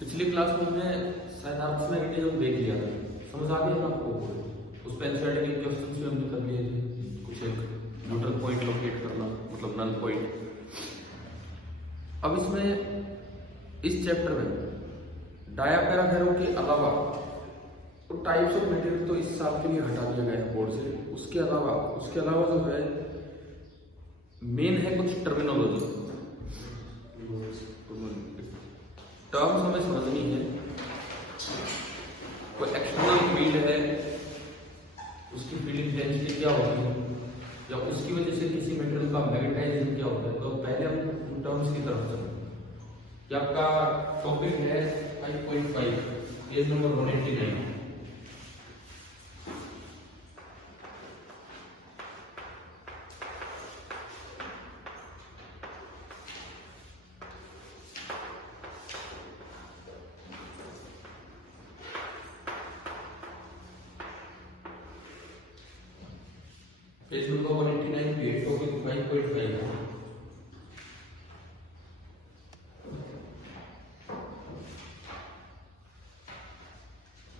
पिछली क्लास में हमने साइनाप्स में देख लिया था, समझ आ गया ना आपको? उस पे एनसीईआरटी के क्वेश्चंस भी हमने कर लिए थे, कुछ एक न्यूट्रल पॉइंट लोकेट करना, मतलब नल पॉइंट। अब इसमें इस चैप्टर में डायापैराफेरो के अलावा तो टाइप्स ऑफ मटेरियल तो इस साल के लिए हटा दिया गया है बोर्ड से। उसके अलावा जो है मेन है कुछ टर्मिनोलॉजी, टर्म्स हमें समझनी है। कोई एक्सटर्नल फील्ड है, उसकी फील्ड इंटेंसिटी क्या होती है, या उसकी वजह से किसी मेटेरियल का मैग्नेटाइजेशन क्या होता है। तो पहले हम उन टर्म्स की तरफ चलें। ये आपका टॉपिक है 5.5, पेज नंबर 189। पेज नंबर 189 पे टॉपिक 5.5 है।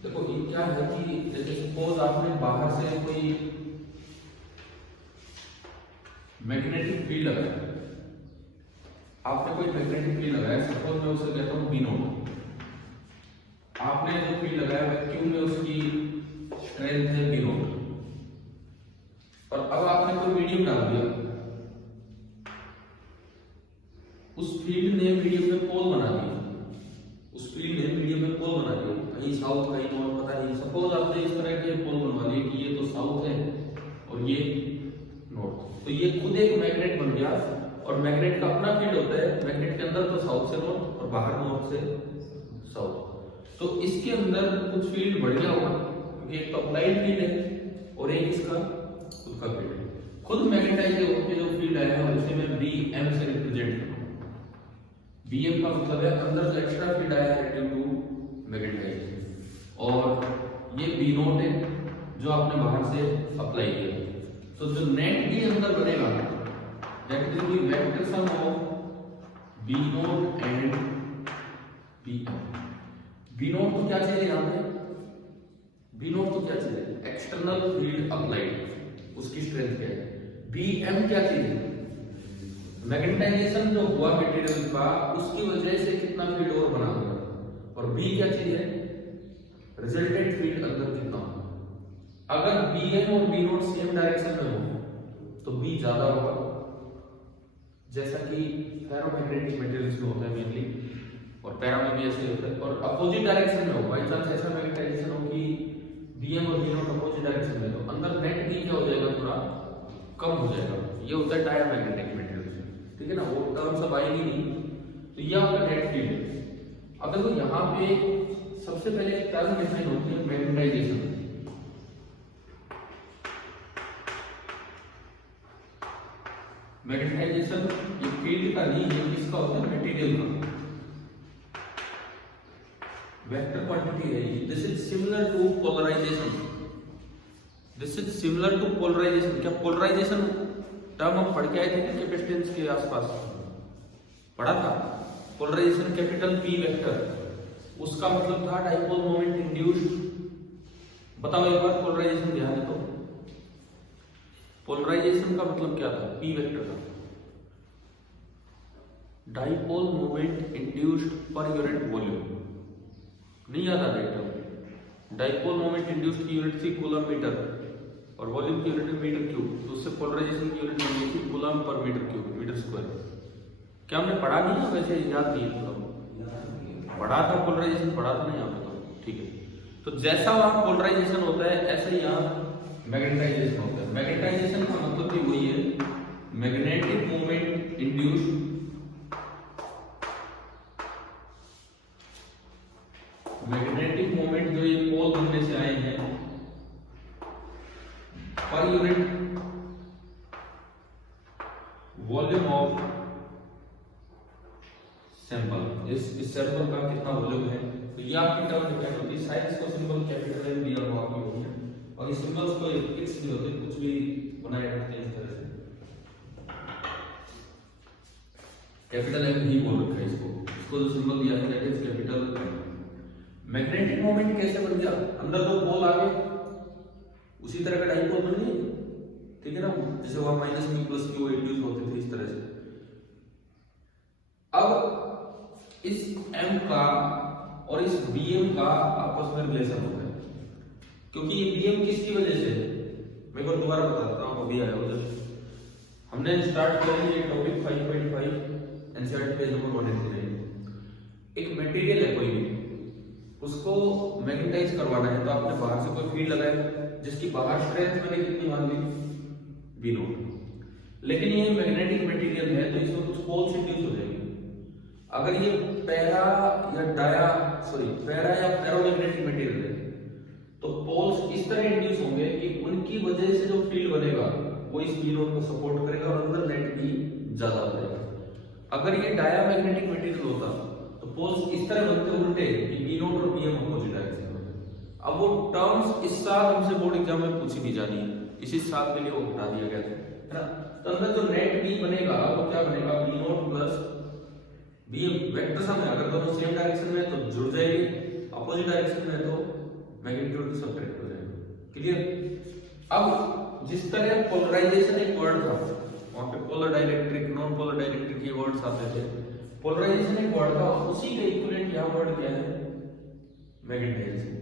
देखो ये क्या है कि जैसे सपोज आपने बाहर से कोई मैग्नेटिक फील्ड लगाया, सपोज मैं उसे कहता हूँ बी नोट। आपने जो फील्ड लगाया वैक्यूम में उसकी स्ट्रेंथ है बी नोट, और अब आपने कोई मीडियम डाल दिया, उस फील्ड ने मीडियम में पोल बना दिया, कहीं साउथ कहीं नॉर्थ, पता नहीं। सपोज आपने इस तरह के पोल बनवा दिए कि ये तो साउथ है और ये नॉर्थ, तो ये खुद एक मैग्नेट बन गया। और मैग्नेट का अपना फील्ड होता है, मैग्नेट के अंदर तो साउथ से नॉर्थ और बाहर नॉर्थ से साउथ। तो इसके अंदर कुछ फील्ड बढ़ गया होगा, क्योंकि एक तो अप्लाइड फील्ड है और एक इसका खुद का फील्ड है। खुद मैग्नेटाइज होकर जो फील्ड आया है उसे मैं BM से रिप्रेजेंट करूँ। BM का मतलब है अंदर जो एक्स्ट्रा फील्ड आया है ड्यू टू मैग्नेटाइजेशन, और ये B नोट है जो आपने बाहर से अप्लाई किया। तो जो नेट भी अंदर बनेगा that will be vector sum of B note and BM। B note तो क्या चीज है यहाँ पे? B नोट तो क्या चीज है? एक्सटर्नल फील्ड अप्लाइड, उसकी स्ट्रेंथ क्या है। BM क्या चीज है? मैग्नेटाइजेशन जो हुआ मटेरियल का, उसकी वजह से कितना फील्ड और बना हुआ। और B क्या चीज है? रिजल्टेंट फील्ड अंदर कितना होगा। अगर BM और B नोट सेम डायरेक्शन में हो तो B ज्यादा होगा, जैसा कि फेरोमैग्नेटिक मटेरियल्स में होता है मेनली, और पैरा में भी ऐसे होता है। और अपोजिट डायरेक्शन में हो, बाई चांस ऐसा मैग्नेटाइजेशन हो कि BM और B नोट अपोजिट डायरेक्शन में, तो अंदर नेट भी क्या हो जाएगा, थोड़ा कम हो जाएगा। ये होता है डायामैग्नेटिक मटेरियल, ठीक है ना, वो टर्म सब आएगी नहीं। तो ये आपका नेट फील्ड। अब देखो यहाँ पे सबसे पहले एक टर्म डिफाइन होती है मैग्नेटाइजेशन। मैग्नेटाइजेशन ये फील्ड का नहीं है, किसका होता है? मटेरियल का। वेक्टर क्वांटिटी है। This is similar to polarization. क्या पोलराइजेशन टर्म हम पढ़ के आए थे कैपेसिटेंस के आसपास, पढ़ा था? पोलराइजेशन कैपिटल P वेक्टर, उसका मतलब था डाइपोल मोमेंट इंड्यूस्ड। बताओ एक बार पोलराइजेशन ध्यान दो। पोलराइजेशन का मतलब क्या था? P वेक्टर का dipole moment induced per unit volume. नहीं याद आ रहा? डाइपोल मोमेंट इंड्यूस्ड की यूनिट थी कूलम मीटर, और वॉल्यूम की यूनिट मीटर क्यूब, तो उससे पोलराइजेशन की यूनिट बनी थी coulomb per metre cube, metre square. क्या हमने पढ़ा नहीं है? वैसे याद नहीं है, तो पढ़ा था, पोलराइजेशन पढ़ा था ना यहाँ पे, तो ठीक है। तो जैसा वहां पोलराइजेशन होता है ऐसा ही यहाँ मैग्नेटाइजेशन होता है। मैग्नेटाइजेशन का मतलब भी वही है, मैग्नेटिक मोमेंट इंड्यूस्ड जो ये पोल बनने से आए हैं पर यूनिट वॉल्यूम ऑफ सैंपल। इस सैंपल का कितना वॉल्यूम है, तो ये आपकी टर्म डिपेंड होती है। साइज को सिंबल कैपिटल M दिया हुआ आपकी होती है, और ये सिंबल्स को फिक्स नहीं होते, कुछ भी बनाए रखते हैं इस तरह से। कैपिटल M ही बोल रखा है इसको। इसको जो सिंबल दिया है that is capital M। Magnetic moment कैसे बन गया, अंदर दो पोल आ गए, उसी तरह का डाइपोल बन गया, ठीक है ना, जैसे वहां minus Q plus Q induce होते थे इस तरह से। अब इस M का और इस BM का आपस में रिलेशन होता है, क्योंकि ये BM किसकी वजह से है, मैं एक बार दोबारा बताता हूँ, अभी आया उधर हमने स्टार्ट किया ये टॉपिक 5.5 एनसीईआरटी पेज नंबर 189। एक मटेरियल है कोई भी, उसको मैग्नेटाइज करवाना है तो आपने बाहर से कोई फील्ड लगाया जिसकी बाहर स्ट्रेंथ मैंने कितनी मान ली V नॉट, लेकिन ये मैग्नेटिक मटेरियल है तो इसमें कुछ पोल्स इंड्यूस हो जाएंगे। अगर ये पैरा या फेरोमैग्नेटिक मटेरियल है तो पोल्स इस तरह इंड्यूस होंगे कि उनकी वजह से जो फील्ड बनेगा वो इस V नॉट को सपोर्ट करेगा और अंदर नेट भी ज्यादा हो जाएगा। अगर ये डायामैग्नेटिक मटेरियल होता तो पोल्स इस तरह बनते उल्टे कि V नॉट और BM अपोजिट डायरेक्शन में। अब वो टर्म्स इस साल हमसे बोर्ड एग्जाम में पूछी नहीं जानी है, इसी साल के लिए वो हटा दिया गया था, है ना। तो अंदर जो नेट B बनेगा वो क्या बनेगा, V not plus BM। Vector sum है, अगर दोनों सेम डायरेक्शन में है तो जुड़ जाएंगे, अपोजिट डायरेक्शन में है तो मैग्नीट्यूड सब्ट्रैक्ट हो जाएगा। क्लियर। अब जिस तरह पोलराइजेशन एक वर्ड था, वहां पे polar dielectric, non polar dielectric ये वर्ड्स आते थे, पोलराइजेशन एक वर्ड था, उसी के इक्विवेलेंट यहां वर्ड क्या है, मैग्नेटाइजेशन।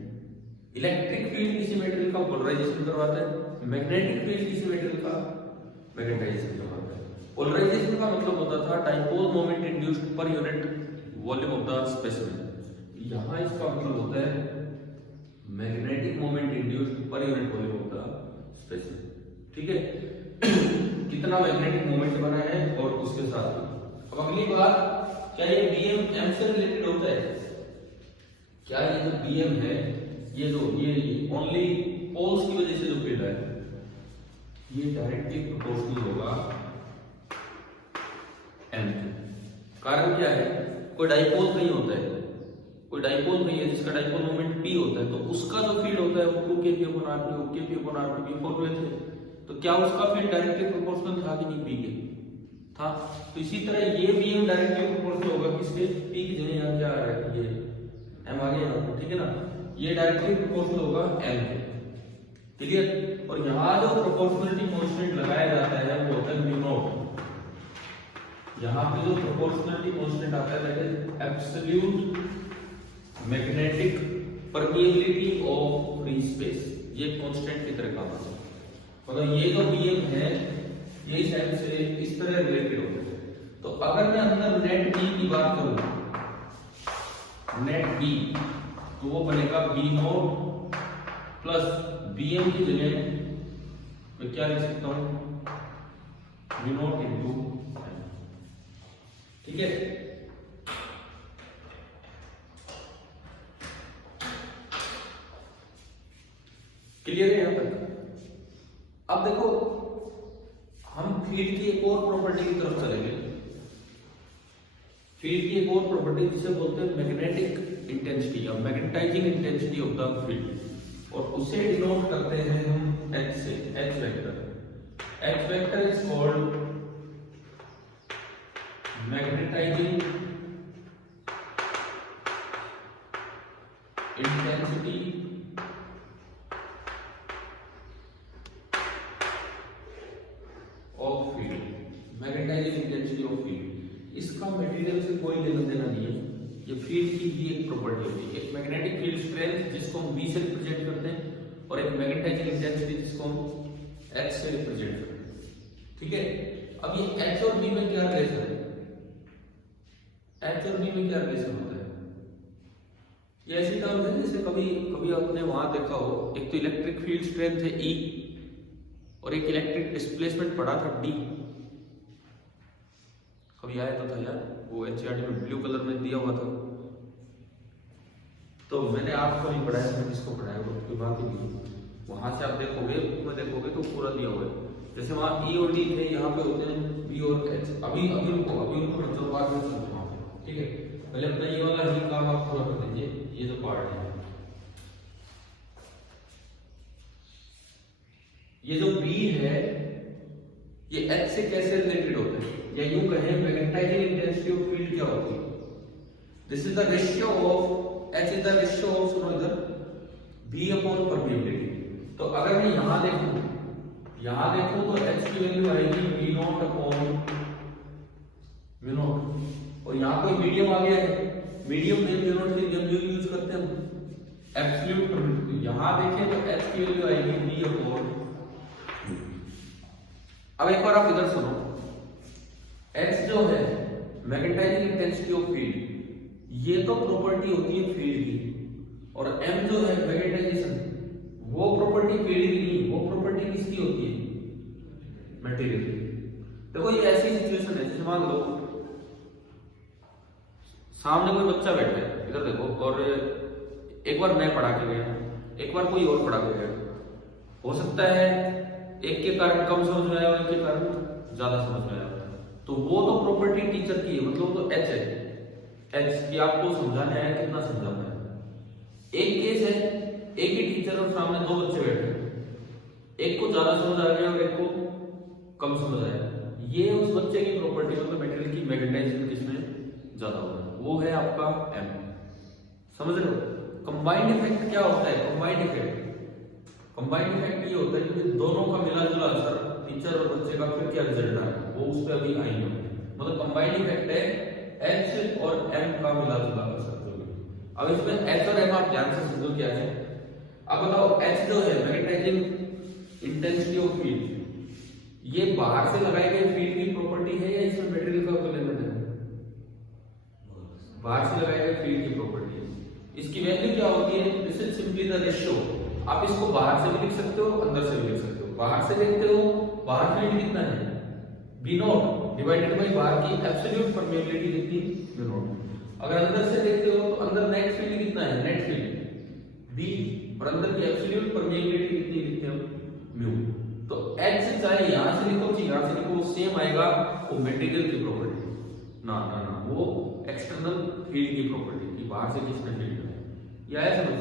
इलेक्ट्रिक फील्ड किसी मेटेरियल का पोलराइजेशन करवाता है, मैग्नेटिक फील्ड किसी मेटेरियल का मैग्नेटाइजेशन करवाता है। पोलराइजेशन का मतलब होता था dipole moment induced per unit volume of the specimen. यहां इसका मतलब होता है magnetic moment induced per unit volume of the specimen. ठीक है, कितना मैग्नेटिक मोमेंट बना है और उसके साथ। अब अगली बात, क्या ये BM M से रिलेटेड होता है? क्या ये जो BM है, ये ओनली पोल्स की वजह से जो फील्ड है, ये डायरेक्टली प्रोपोर्शनल होगा M के। कारण क्या है, कोई डाइपोल नहीं होता है, कोई डाइपोल नहीं है जिसका डाइपोल मोमेंट P होता है, तो उसका जो फील्ड होता है वो QKP/RP फॉर्मूले थे, तो क्या उसका फील्ड डायरेक्टली प्रोपोर्शनल था कि नहीं P के? था। तो इसी तरह ये BM डायरेक्टली प्रोपोर्शनल होगा किसके, P की जगह यहाँ क्या आ रहा है, ये M आ गया यहाँ, ठीक है ना, ये डायरेक्टली प्रोपोर्शनल होगा M के। क्लियर। और यहाँ जो प्रोपोर्शनलिटी कांस्टेंट लगाया जाता है वो होता है म्यू नॉट। यहाँ पे जो प्रोपोर्शनलिटी कांस्टेंट आता है that is absolute magnetic permeability of free space. ये कांस्टेंट की तरह काम करता है, मतलब ये जो BM है ये इस M से इस तरह रिलेटेड होते हैं। तो अगर मैं अंदर नेट B की बात करूं, नेट B, तो वो बनेगा B नॉट प्लस BM की जगह मैं क्या लिख सकता हूं, V नॉट इंटू M। ठीक है, क्लियर है यहां तक? अब देखो हम फील्ड की एक और प्रॉपर्टी की तरफ चलेंगे। फील्ड की एक और प्रॉपर्टी जिसे बोलते हैं मैग्नेटिक इंटेंसिटी या magnetizing intensity of the field, और उसे डिनोट करते हैं हम H से, H vector. H vector is called magnetizing intensity of field, magnetizing intensity of field. इसका मटेरियल से कोई लेना देना नहीं है, ये फील्ड की ही एक प्रॉपर्टी होती है। एक मैग्नेटिक फील्ड स्ट्रेंथ जिसको हम V से रिप्रेजेंट करते हैं, और एक मैग्नेटाइजिंग इंटेंसिटी जिसको हम H से रिप्रेजेंट करते हैं। ठीक है, अब ये H और B में क्या रिलेशन है, H और B में क्या रिलेशन होता है? ये ऐसी टर्म है जैसे कभी आपने वहां देखा हो, एक तो इलेक्ट्रिक फील्ड स्ट्रेंथ है E और एक इलेक्ट्रिक डिस्प्लेसमेंट पड़ा था D। कभी आया तो था यार, वो एनसीईआरटी में ब्लू कलर में दिया हुआ था, तो मैंने आपको नहीं पढ़ाया, मैंने किसको पढ़ाया वो कोई बात ही नहीं। वहां से आप देखोगे, बुक में देखोगे तो पूरा दिया हुआ है। जैसे वहां E और D थे, यहाँ पे होते हैं B और H। अभी उनको मतलब बात में समझाऊंगा, ठीक है। पहले अपना ये वाला ही काम आप पूरा कर दीजिए, ये जो पार्ट है, ये जो B है ये H से कैसे रिलेटेड होता है, या यूं कहें मैग्नेटाइजिंग इंटेंसिटी ऑफ फील्ड क्या होती है, this is the ratio of H is the ratio of, सुनो इधर, बी अपॉन परमिएबिलिटी। तो अगर मैं यहां देखूं तो एच की वैल्यू आएगी B not upon mu not, और यहां कोई मीडियम आ गया है, मीडियम में म्यू नॉट से जब यूज करते हैं एब्सोल्यूट परमिएबिलिटी। यहां देखें तो एच की वैल्यू आएगी बी अपॉन। अब एक बार आप इधर सुनो, एच जो है मैग्नेटाइजिंग इंटेंसिटी ऑफ फील्ड, ये तो प्रॉपर्टी होती है फील्ड की, और एम जो है मैग्नेटाइजेशन, वो प्रॉपर्टी फील्ड की नहीं, वो प्रॉपर्टी किसकी होती है, मटेरियल की। देखो ये ऐसी सिचुएशन है, जैसे मान लो सामने कोई बच्चा बैठा है, इधर देखो, और एक बार मैं पढ़ा के गया, एक बार कोई और पढ़ा के गया, हो सकता है एक के कारण कम समझ में आया, एक के कारण ज्यादा समझ में आया, तो वो तो प्रॉपर्टी टीचर की है, मतलब तो एच है, एच की आपको समझाने आया, कितना समझाना है। एक केस है, एक ही टीचर और सामने दो बच्चे बैठे, एक को ज्यादा समझ आ गया और एक को कम समझ आया, ये उस बच्चे की प्रॉपर्टी, मतलब मटेरियल की मैग्नेटाइजेशन किसमें ज्यादा होगा, वो है आपका एम। समझ रहे हो? कंबाइंड इफेक्ट क्या होता है? कंबाइंड इफेक्ट ये होता है कि दोनों का मिला जुला असर, टीचर और बच्चे का फिर क्या रिजल्ट आए, वो उस पर अभी आएंगे। मतलब कंबाइंड इफेक्ट है एच और एम का मिला जुला असर। अब इसमें एच और एम आप ध्यान से समझो क्या है। अब बताओ, एच जो है मैग्नेटाइजिंग इंटेंसिटी ऑफ फील्ड, ये बाहर से लगाए गए फील्ड की प्रॉपर्टी है या इसमें मटेरियल का कोई लेना देना है? बाहर से लगाए गए फील्ड की प्रॉपर्टी है। इसकी वैल्यू क्या होती है? This is simply the ratio. आप इसको बाहर से भी लिख सकते हो, अंदर से भी लिख सकते हो। बाहर से देखते हो, बाहर फील्ड कितना है, बी नॉट डिवाइडेड बाई बाहर की एब्सोल्यूट परमिएबिलिटी कितनी, म्यू नॉट। अगर अंदर से देखते हो तो अंदर नेट फील्ड कितना है, नेट फील्ड बी, और अंदर की एब्सोल्यूट परमिएबिलिटी कितनी लिखते हैं, म्यू। तो एच चाहे यहां से लिखो चाहे यहां से लिखो, वो सेम आएगा, वो मटेरियल की प्रॉपर्टी ना ना ना, वो एक्सटर्नल फील्ड की प्रॉपर्टी की, बाहर से किसने फील्ड है, ये आया समझ।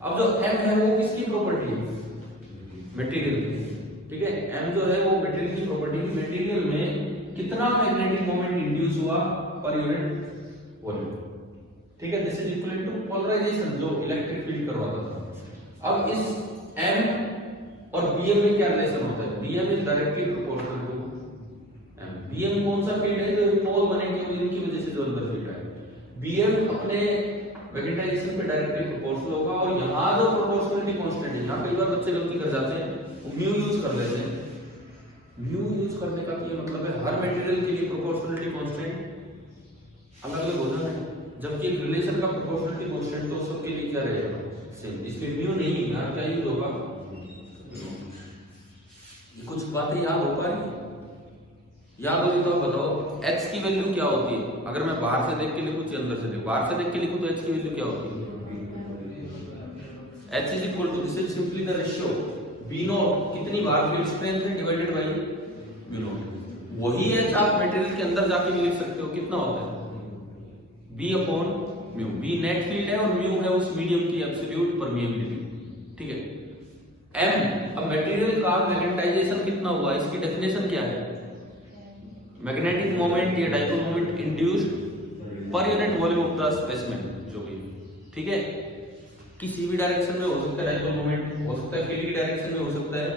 अब जो एम है वो किसकी प्रॉपर्टी है, मटेरियल की। ठीक है, एम जो है वो मटेरियल की प्रॉपर्टी, मटेरियल में कितना मैग्नेटिक मोमेंट इंड्यूस हुआ पर यूनिट वॉल्यूम। ठीक है, this is equal to polarization जो इलेक्ट्रिक फील्ड करवाता था। अब इस एम और बीएम में क्या रिलेशन होता है? BM is directly proportional to M. BM कौन सा फील्ड है? जो पोल बनेंगे उनकी वजह से जो अंदर फील्ड है। बीएम अपने मैग्नेटाइजेशन पे डायरेक्टली प्रोपोर्शनल होगा, और यहां जो प्रोपोर्शनलिटी कांस्टेंट है, यहां कई बार बच्चे गलती कर जाते हैं, वो म्यू यूज कर लेते हैं। म्यू यूज करने का क्या मतलब है? हर मटेरियल के लिए प्रोपोर्शनलिटी कांस्टेंट अलग अलग हो जाता है, जबकि एक रिलेशन का प्रोपोर्शनलिटी कांस्टेंट तो सबके लिए क्या रहेगा, सेम। इसमें म्यू नहीं है, यहां क्या यूज होगा, कुछ बातें याद हो पा रही? याद होगी तो बताओ, x की वैल्यू क्या होती है? अगर मैं बाहर से देख के लिखूं या अंदर से लिखूं, बाहर से देख के लिखूं तो x की वैल्यू क्या होती है, h is equal to, this is simply the ratio b not, कितनी बार फील्ड स्ट्रेंथ है डिवाइडेड बाय b नॉट। वही है आप मटेरियल के अंदर जाके भी लिख सकते हो, कितना होता है, b upon mu. b net field है और म्यू है उस मीडियम की एब्सोल्यूट परमिएबिलिटी। ठीक है, m, अब मटेरियल का मैग्नेटाइजेशन कितना हुआ, इसकी डेफिनेशन क्या है, मैग्नेटिक मोमेंट या dipole moment induced per unit volume of the specimen, जो भी। ठीक है, किसी भी डायरेक्शन में हो सकता है डाइपोल मोमेंट, हो सकता है फील्ड की डायरेक्शन में, हो सकता है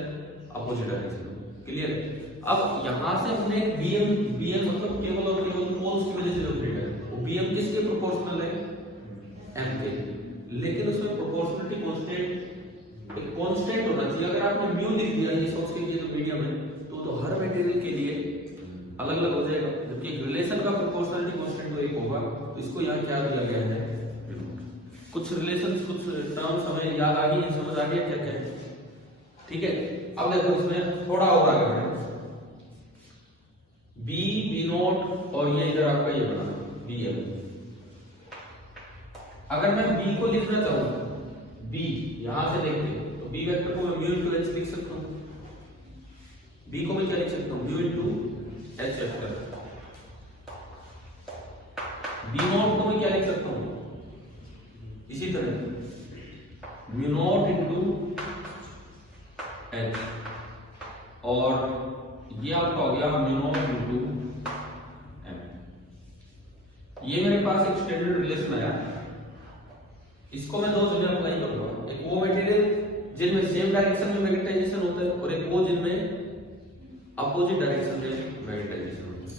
अपोजिट डायरेक्शन में। क्लियर? अब यहां से हमने बीएम मतलब केवल और केवल पोल्स की वजह से जो फील्ड है, वो बीएम किसके प्रोपोर्शनल है, एम के। लेकिन उसमें प्रोपोर्शनलिटी कांस्टेंट एक कांस्टेंट होना चाहिए। अगर आपने म्यू लिख दिया ये सोच के जो मीडियम है, तो हर मटेरियल के लिए अलग अलग हो जाएगा, जबकि एक रिलेशन का प्रोपोर्शनलिटी कांस्टेंट तो एक होगा। तो इसको यहाँ क्या दिया गया है, कुछ रिलेशन, कुछ टर्म्स हमें याद आ गई, समझ आ गया क्या क्या है। ठीक है, अब देखो इसमें थोड़ा और आगे बढ़े, बी नॉट और ये इधर आपका ये बना बी एल। अगर मैं बी को लिखना चाहूँ, बी यहां से देखते तो बी वेक्टर को मैं म्यू इनटू एच लिख सकता हूँ। बी को मैं क्या लिख सकता हूँ, mu into H vector. B not को मैं क्या लिख सकता हूँ, इसी तरह म्यू नॉट इनटू एच, और ये आपका हो गया म्यू नॉट इनटू एम। ये मेरे पास एक स्टैंडर्ड रिलेशन आया, इसको मैं दो जगह अप्लाई करूंगा। एक वो मटेरियल जिनमें सेम डायरेक्शन में मैग्नेटाइजेशन होता है और एक वो जिनमें अपोजिट डायरेक्शन में मैग्नेटाइजेशन होता है।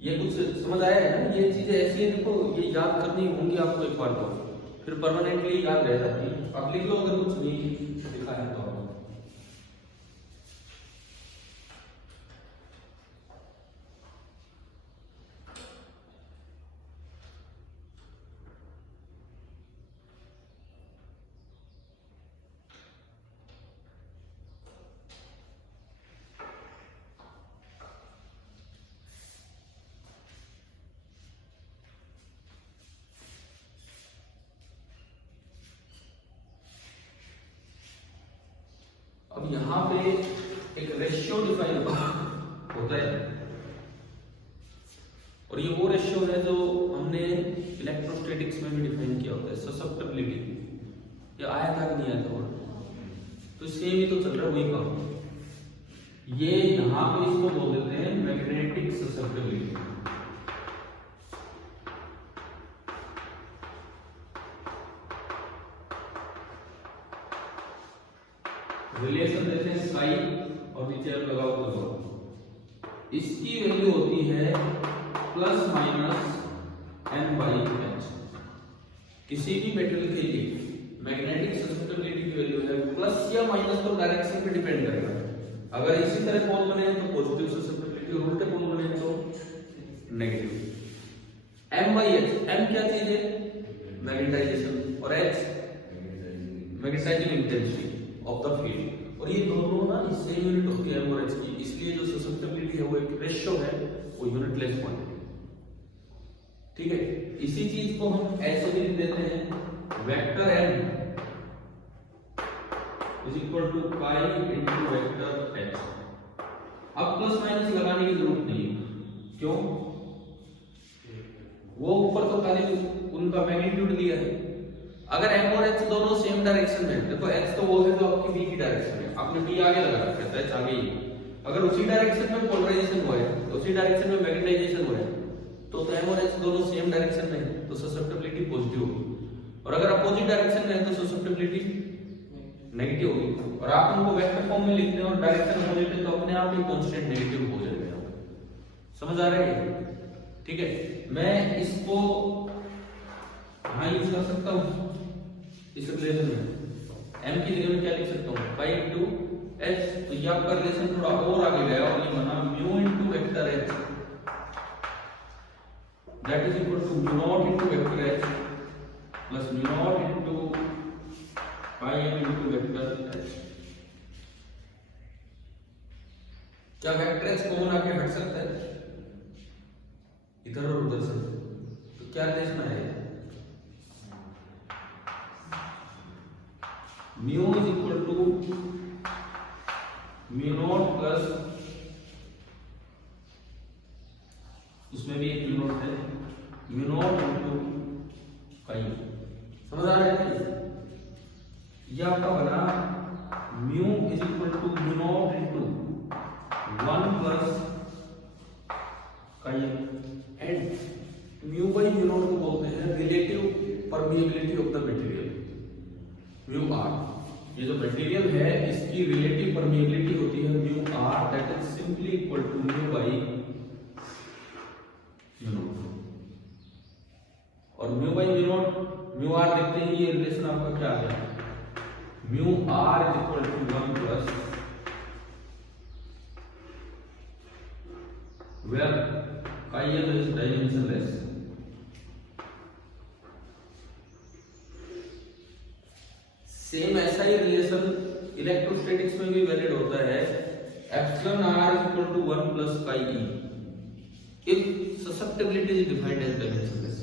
ये कुछ समझ आया है ना? ये चीजें ऐसी है, देखो ये याद करनी होंगी आपको एक बार तो, फिर परमानेंटली याद रह जाती है। आप लिख लो अगर कुछ नहीं लिखा है तो। अब यहां पे एक रेशियो डिफाइन होता है और ये वो रेशियो है जो हमने इलेक्ट्रोस्टैटिक्स में भी डिफाइन किया होता है, ससेप्टिबिलिटी। ये आया था कि नहीं आया था? तो सेम ही तो चल रहा है, वही काम। ये यहां पे इसको बोल देते हैं मैग्नेटिक ससेप्टिबिलिटी। रिलेशन देते हैं साई और नीचे आप लगाओ तो इसकी वैल्यू होती है plus minus n by h। किसी भी मेटेरियल के लिए मैग्नेटिक ससेप्टिबिलिटी की वैल्यू है प्लस या माइनस, तो डायरेक्शन पे डिपेंड करेगा। अगर इसी तरह पोल बने तो पॉजिटिव ससेप्टिबिलिटी और उल्टे पोल बने तो negative. m by h, m क्या चीज है? मैग्नेटाइजेशन, और h magnetizing intensity of the field. और ये दोनों ना सेम यूनिट होती है m और h की, इसलिए जो ससेप्टिबिलिटी है वो एक रेशियो है, वो यूनिटलेस क्वांटिटी। ठीक है, इसी चीज को हम ऐसे भी लिख देते हैं vector m is equal to pi into vector h। अब प्लस माइनस लगाने की जरूरत नहीं है, क्यों? वो ऊपर तो खाली उनका मैग्नीट्यूड दिया है। अगर m और h दोनों सेम डायरेक्शन में, देखो h तो वो है जो आपकी b की डायरेक्शन है, आपने b आगे लगा रखा है, h आगे ही। अगर उसी डायरेक्शन में पोलराइजेशन हुआ है, उसी डायरेक्शन में मैग्नेटाइजेशन हुआ है, तो m और h दोनों सेम डायरेक्शन में है, तो ससेप्टिबिलिटी पॉजिटिव होगी। और अगर अपोजिट डायरेक्शन में है तो ससेप्टिबिलिटी नेगेटिव होगी। और आप उनको वेक्टर फॉर्म में लिखते हैं और डायरेक्शन अपोजिट है, तो अपने आप ही कांस्टेंट नेगेटिव हो जाएगा। समझ आ रहा है? ठीक है, मैं इसको यहां यूज कर सकता हूं इस रिलेशन में। m की जगह में क्या लिख सकता हूं? पाई इनटू h। तो ये आपका रिलेशन थोड़ा और आगे गया और ये बना mu into vector h, that is equal to mu not into vector h plus mu not into pi m into vector h। क्या वेक्टर h कॉमन आके हट सकता है इधर और उधर से? तो क्या रिलेशन है? Mu is equal to mu not plus, उसमें भी एक म्यू नॉट है, म्यू नॉट इनटू पाई। समझ आ रहा है? ये आपका बना mu is equal to mu not into 1 plus pi. And mu by mu not को बोलते हैं relative permeability of the material, mu r. ये जो मटेरियल है इसकी रिलेटिव परमिएबिलिटी होती है mu r, that is simply equal to mu by mu not. और mu by mu naught, mu r देखते हैं, ये रिलेशन आपका क्या है? Mu r is equal to 1 plus where pi L is dimensionless. Same ऐसा ही रिलेशन इलेक्ट्रोस्टैटिक्स में भी वैलिड होता है, epsilon r is equal to 1 plus pi e if susceptibility is defined as dimensionless.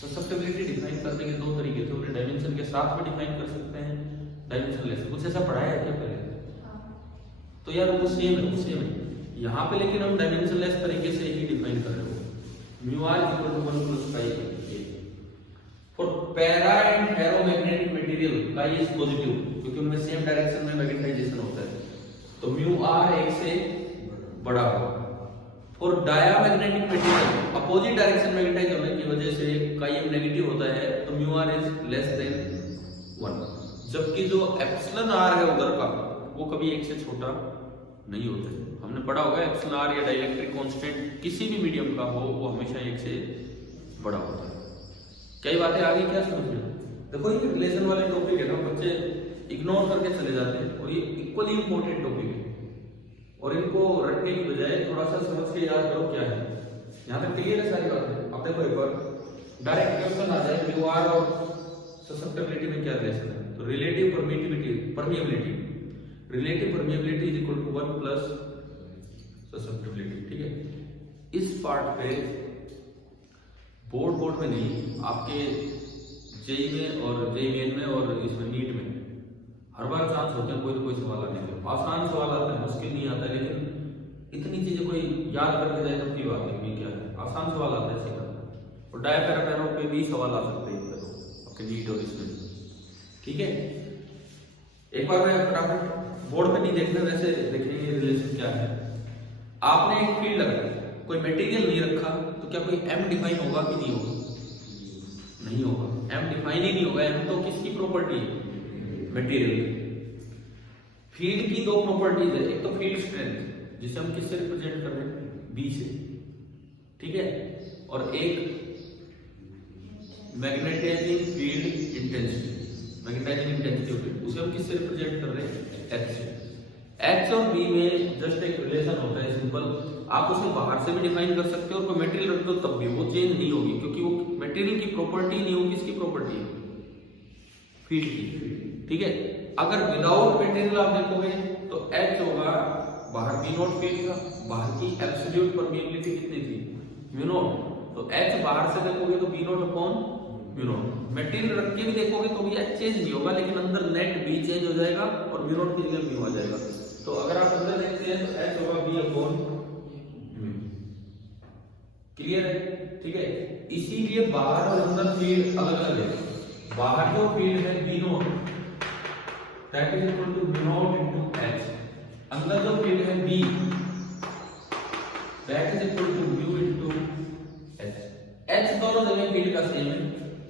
Susceptibility define करने के दो तरीके थे, उन्हें डायमेंशन के साथ भी डिफाइन कर सकते हैं, डायमेंशनलेस। कुछ ऐसा पढ़ाया है क्या पहले? तो यार वो सेम है, वो सेम है यहाँ पे, लेकिन हम डायमेंशनलेस तरीके से ही डिफाइन कर रहे हो। Mu r is equal to 1 plus pi e। For para and ferromagnetic material का इज पॉजिटिव, क्योंकि उनमें सेम डायरेक्शन में मैग्नेटाइजेशन होता है, तो म्यू आर 1 से बड़ा होगा। For diamagnetic material opposite direction magnetize होने की वजह से काई नेगेटिव होता है तो mu r is less than 1, जबकि जो एप्सिलॉन आर है उधर का वो कभी 1 से छोटा नहीं होता है। हमने पढ़ा होगा एप्सिलॉन आर या डाइलेक्ट्रिक कांस्टेंट किसी भी मीडियम का हो वो हमेशा 1 से बड़ा होता है। कई बातें आगे क्या समझ में, देखो ये रिलेशन वाले टॉपिक है ना, बच्चे इग्नोर करके चले जाते हैं और ये इक्वली इंपॉर्टेंट टॉपिक है और इनको रटने की बजाय थोड़ा सा समझ के याद करो क्या है। यहाँ तक क्लियर है सारी बातें। अब देखो एक बार डायरेक्ट क्वेश्चन आ जाए म्यू आर और ससेप्टिबिलिटी में क्या रिलेशन है, तो relative permeability relative permeability is equal to 1 plus susceptibility. ठीक है, इस पार्ट पे बोर्ड में नहीं, आपके जेई में और जेई मेन में और इसमें नीट में हर बार चांस होते हैं कोई ना कोई सवाल आने के। आसान सवाल आता है, मुश्किल नहीं आता, लेकिन इतनी चीजें कोई याद करके जाए तब की बात है कि क्या है, आसान सवाल आता है सीधा। और डायपैरापेरो पे भी सवाल आ सकते हैं आपके नीट और इसमें। ठीक है, एक बार मैं फटाफट बोर्ड पे नहीं देखना, वैसे देखेंगे रिलेशन क्या है। आपने एक फील्ड लगाई, कोई मटेरियल नहीं रखा, तो क्या कोई एम डिफाइन होगा कि नहीं होगा? नहीं होगा, एम डिफाइन ही नहीं होगा। एम तो किसकी प्रॉपर्टी है? मटेरियल। फील्ड की 2 प्रॉपर्टीज है, एक तो फील्ड स्ट्रेंथ जिसे हम किससे रिप्रेजेंट कर रहे हैं? बी से। ठीक है, और एक magnetizing field intensity, magnetizing intensity उसे हम किससे रिप्रेजेंट कर रहे हैं? एच से। एच और बी में जस्ट एक रिलेशन होता है सिंपल, आप उसे बाहर से भी डिफाइन कर सकते हो और कोई मटेरियल रख दो तब भी वो चेंज नहीं होगी, क्योंकि वो मटेरियल की प्रॉपर्टी नहीं होगी, किसकी प्रॉपर्टी है? फील्ड की। ठीक है, अगर विदाउट मटेरियल आप देखोगे तो एच होगा, बाहर बी नॉट फील्ड था, बाहर की एब्सोल्यूट परमिएबिलिटी कितनी थी? Mu naught. तो एच बाहर से देखोगे तो B not upon mu not. Material रख के भी देखोगे तो भी एच चेंज नहीं होगा, लेकिन अंदर नेट बी चेंज हो जाएगा और म्यू नॉट की जगह म्यू आ जाएगा। तो अगर आप अंदर देखते हैं तो एच होगा बी अपॉन म्यू। क्लियर है? ठीक है, इसीलिए बाहर और अंदर फील्ड अलग अलग है। बाहर जो फील्ड है B not that is equal to mu not into H, अंदर जो फील्ड है B that is equal to mu into H. H दोनों जगह फील्ड का सेम है,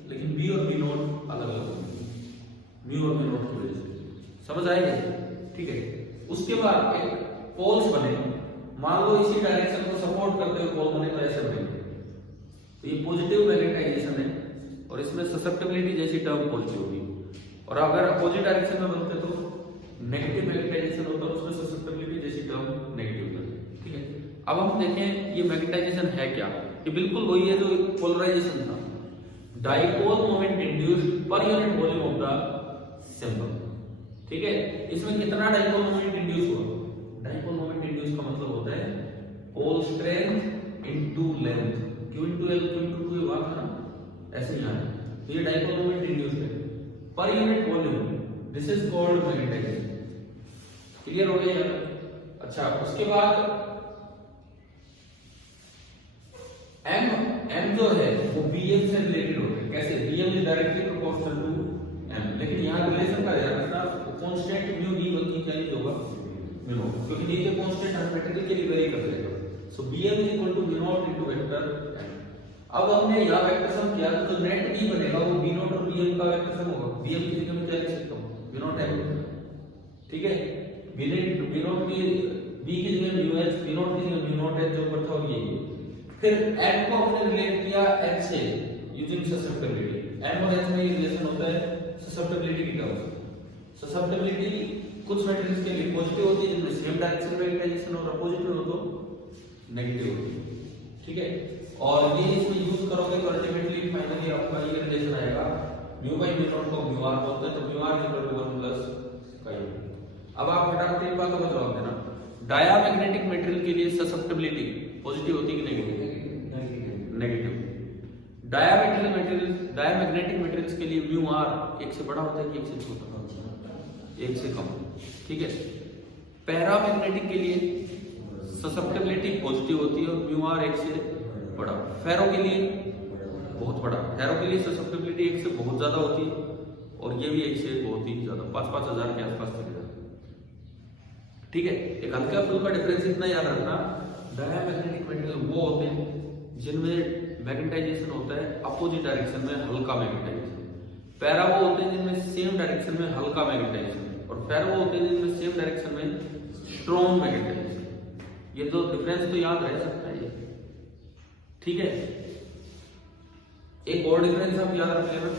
लेकिन बी और बी नॉट अलग अलग है, म्यू और म्यू नॉट की वजह से। समझ आएगा? ठीक है, उसके बाद एक पोल्स बने, मान लो इसी डायरेक्शन को सपोर्ट करते हुए पोल बने तो ऐसे बने, तो ये पॉजिटिव मैग्नेटाइजेशन है और इसमें ससेप्टिबिलिटी जैसी टर्म पॉजिटिव होगी। और अगर अपोजिट डायरेक्शन में बनते तो नेगेटिव मैग्नेटाइजेशन होता है, उसमें ससेप्टिबिलिटी जैसी टर्म नेगेटिव होती है। ठीक है, अब हम देखें ये मैग्नेटाइजेशन है क्या। ये बिल्कुल वही है जो पोलराइजेशन था, dipole moment induced per unit volume of the symbol. ठीक है, इसमें कितना डाइपोल मोमेंट इंड्यूस हुआ? डाइपोल मोमेंट इंड्यूस का मतलब होता है pole strength into length, q into l q into 2 बात है ना, ऐसे ही है। तो ये डाइपोल मोमेंट इंड्यूस है per unit volume, this is called magnetization. Clear हो गया? अच्छा, उसके बाद m जो है वो bm से रिलेटेड होता है। कैसे? bm is directly proportional to m, लेकिन यहाँ रिलेशन का ध्यान रखना, कांस्टेंट म्यू b बल्कि क्या नहीं होगा? म्यू नॉट, क्योंकि नीचे कांस्टेंट हर मटेरियल के लिए वेरी कर देगा। So bm is equal to mu not into vector m। अब हमने यहाँ वेक्टर सम किया तो नेट b बनेगा वो b नॉट और bm का वेक्टर सम होगा। bm की जगह मैं क्या लिख सकता हूँ? Mu naught m। ठीक है, b नॉट की b की जगह म्यू h, b नॉट की जगह म्यू नॉट h जो ऊपर था वो ये। फिर m को हमने रिलेट किया h से यूजिंग ससेप्टिबिलिटी। m और h में ये रिलेशन होता है ससेप्टिबिलिटी की टर्म्स। ससेप्टिबिलिटी कुछ मैटेरियल्स के लिए पॉजिटिव होती है जिनमें सेम डायरेक्शन में मैग्नेटाइजेशन और अपोजिट में हो तो नेगेटिव होती है। ठीक है, और ये इसमें यूज करोगे तो अल्टीमेटली फाइनली आपका ये रिलेशन आएगा म्यू बाय म्यू नॉट को म्यू आर बोलते हैं, तो mu r equal to 1 plus chi. अब आप फटाफट इन बातों का जवाब देना। डायामैग्नेटिक मटेरियल के लिए ससेप्टिबिलिटी पॉजिटिव होती है कि नेगेटिव? नेगेटिव। डायामैग्नेटिक मटेरियल्स के लिए म्यू आर 1 से बड़ा होता है कि 1 से छोटा होता है? 1 से कम। ठीक है, पैरामैग्नेटिक के लिए ससेप्टिबिलिटी पॉजिटिव होती है और म्यू आर 1 से बड़ा। फेरो के लिए बहुत बड़ा, फेरो के लिए ससेप्टिबिलिटी 1 से बहुत ज्यादा होती है और ये भी 1 से बहुत ही ज्यादा, 5-5 हजार के आसपास चले जाते हैं। ठीक है, एक हल्का फुल्का डिफरेंस इतना याद रखना, डायामैग्नेटिक मटेरियल वो होते हैं जिनमें मैग्नेटाइजेशन होता है अपोजिट डायरेक्शन में, हल्का मैग्नेटाइजेशन। पैरा वो होते हैं जिनमें सेम डायरेक्शन में हल्का मैग्नेटाइजेशन, और फेरो वो होते हैं जिनमें सेम डायरेक्शन में स्ट्रॉन्ग मैग्नेटाइजेशन। ये दो डिफरेंस तो याद रह सकता है ये, ठीक है। एक और डिफरेंस आप याद रख लेना,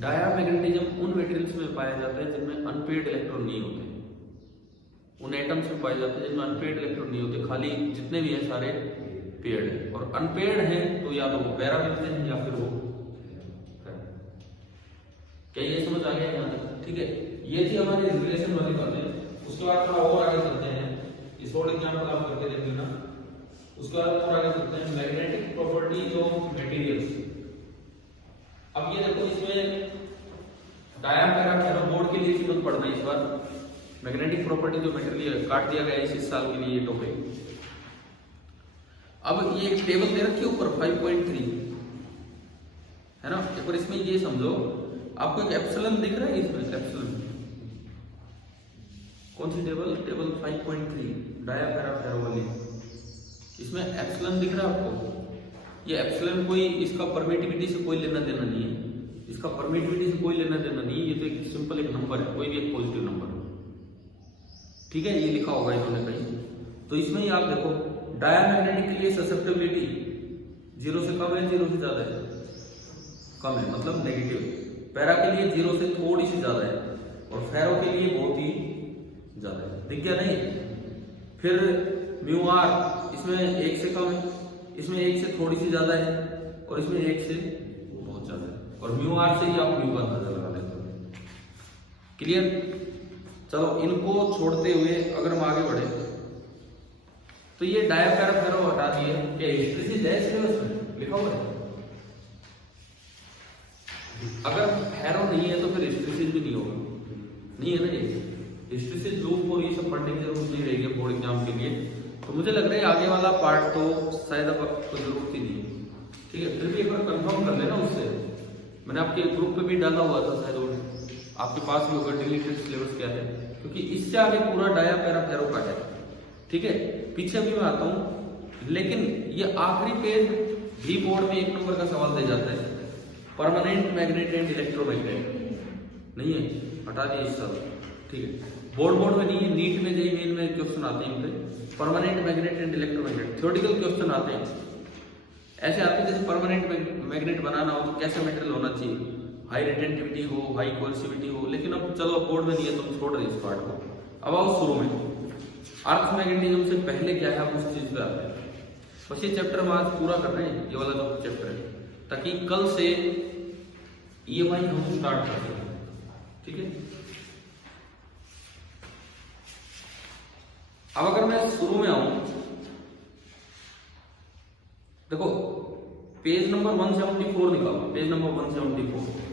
डायामैग्नेटिज्म उन मटेरियल्स में पाया जाता है जिनमें अनपेड इलेक्ट्रॉन नहीं होते, उन एटम्स में पाए जाते हैं जिनमें अनपेड इलेक्ट्रॉन नहीं होते, खाली जितने भी हैं सारे पेड है। और अनपेड है तो या तो वो पैरा मिलते हैं या फिर वो। क्या ये समझ आ गया यहाँ तक? ठीक है, ये थी हमारी रिलेशन वाली बातें। उसके बाद थोड़ा और आगे चलते हैं, इस और एग्जाम्पल आप करके देख लेना। उसके बाद और आगे चलते हैं मैग्नेटिक प्रॉपर्टीज ऑफ मटेरियल्स। अब ये देखो, इसमें डायम पैरा फेरो बोर्ड के लिए सीधे पढ़ना है इस बार। मैग्नेटिक प्रॉपर्टीज ऑफ मटेरियल काट दिया गया है इस साल के लिए ये टॉपिक। अब ये एक टेबल दे रखी है ऊपर 5.3 है ना। एक बार इसमें ये समझो, आपको एक एप्सिलॉन दिख रहा है इसमें, एप्सिलॉन कौन सी टेबल? टेबल 5.3 डाया फेरो वाली। इसमें एप्सिलॉन दिख रहा है आपको। ये एप्सिलॉन कोई इसका परमिटिविटी से कोई लेना देना नहीं है, इसका परमिटिविटी से कोई लेना देना नहीं है। ये तो एक सिंपल एक नंबर है, कोई भी एक पॉजिटिव नंबर, ठीक है। ये लिखा होगा इन्होंने कहीं। तो इसमें ही आप देखो, डायामैग्नेटिक के लिए ससेप्टिबिलिटी 0 से कम है, 0 से ज्यादा है, कम है मतलब नेगेटिव। पैरा के लिए 0 से थोड़ी सी ज्यादा है, और फेरो के लिए बहुत ही ज्यादा है। दिख गया नहीं? फिर म्यू आर इसमें 1 से कम है, इसमें 1 से थोड़ी सी ज्यादा है, और इसमें 1 से बहुत ज्यादा है। और म्यू आर से ही आप म्यू का अंदाजा लगा लेते हो। क्लियर? चलो, इनको छोड़ते हुए अगर हम आगे बढ़े तो ये डाया पैरा फेरो हटा दिए, क्या हिस्ट्रीसिस है सिलेबस में लिखा हुआ है? अगर फेरो नहीं है तो फिर हिस्ट्रीसिस भी नहीं होगा, नहीं है ना ये। हिस्ट्रीसिस लूप और ये सब पढ़ने की जरूरत नहीं रहेगी बोर्ड एग्जाम के लिए। तो मुझे लग रहा है आगे वाला पार्ट तो शायद अब आपको जरूरत ही नहीं है, ठीक है। फिर भी एक बार कंफर्म कर लेना उससे। मैंने आपके ग्रुप पे भी डाला हुआ था शायद, आपके पास भी होगा डिलीटेड सिलेबस क्या है, क्योंकि इससे आगे पूरा डाया पैरा फेरो का है, ठीक है। पीछे भी मैं आता हूं, लेकिन ये आखिरी पेज भी बोर्ड में 1 नंबर का सवाल दे जाता है, परमानेंट मैग्नेट एंड इलेक्ट्रोमैग्नेट नहीं है, हटा दिए इस साल, ठीक है। बोर्ड में नहीं है, नीट में जेईई मेन में क्वेश्चन आते हैं इनपे, permanent magnet and electromagnet theoretical question आते हैं। ऐसे आते हैं जैसे परमानेंट मैग्नेट बनाना हो तो कैसा मटेरियल होना चाहिए, हाई रिटेंटिविटी हो, हाई कोएल्सिविटी हो। लेकिन अब चलो बोर्ड में नहीं है तो छोड़ रहे इस पार्ट को। अब आओ शुरू में, अर्थ मैग्नेटिज्म से पहले क्या है हम उस चीज पे आते हैं। बस ये चैप्टर हम आज पूरा कर रहे हैं, ये वाला जो चैप्टर है, ताकि कल से EMI हम स्टार्ट कर सकें, ठीक है। अब अगर मैं शुरू में आऊं, देखो पेज नंबर 174 निकालो, page number 174।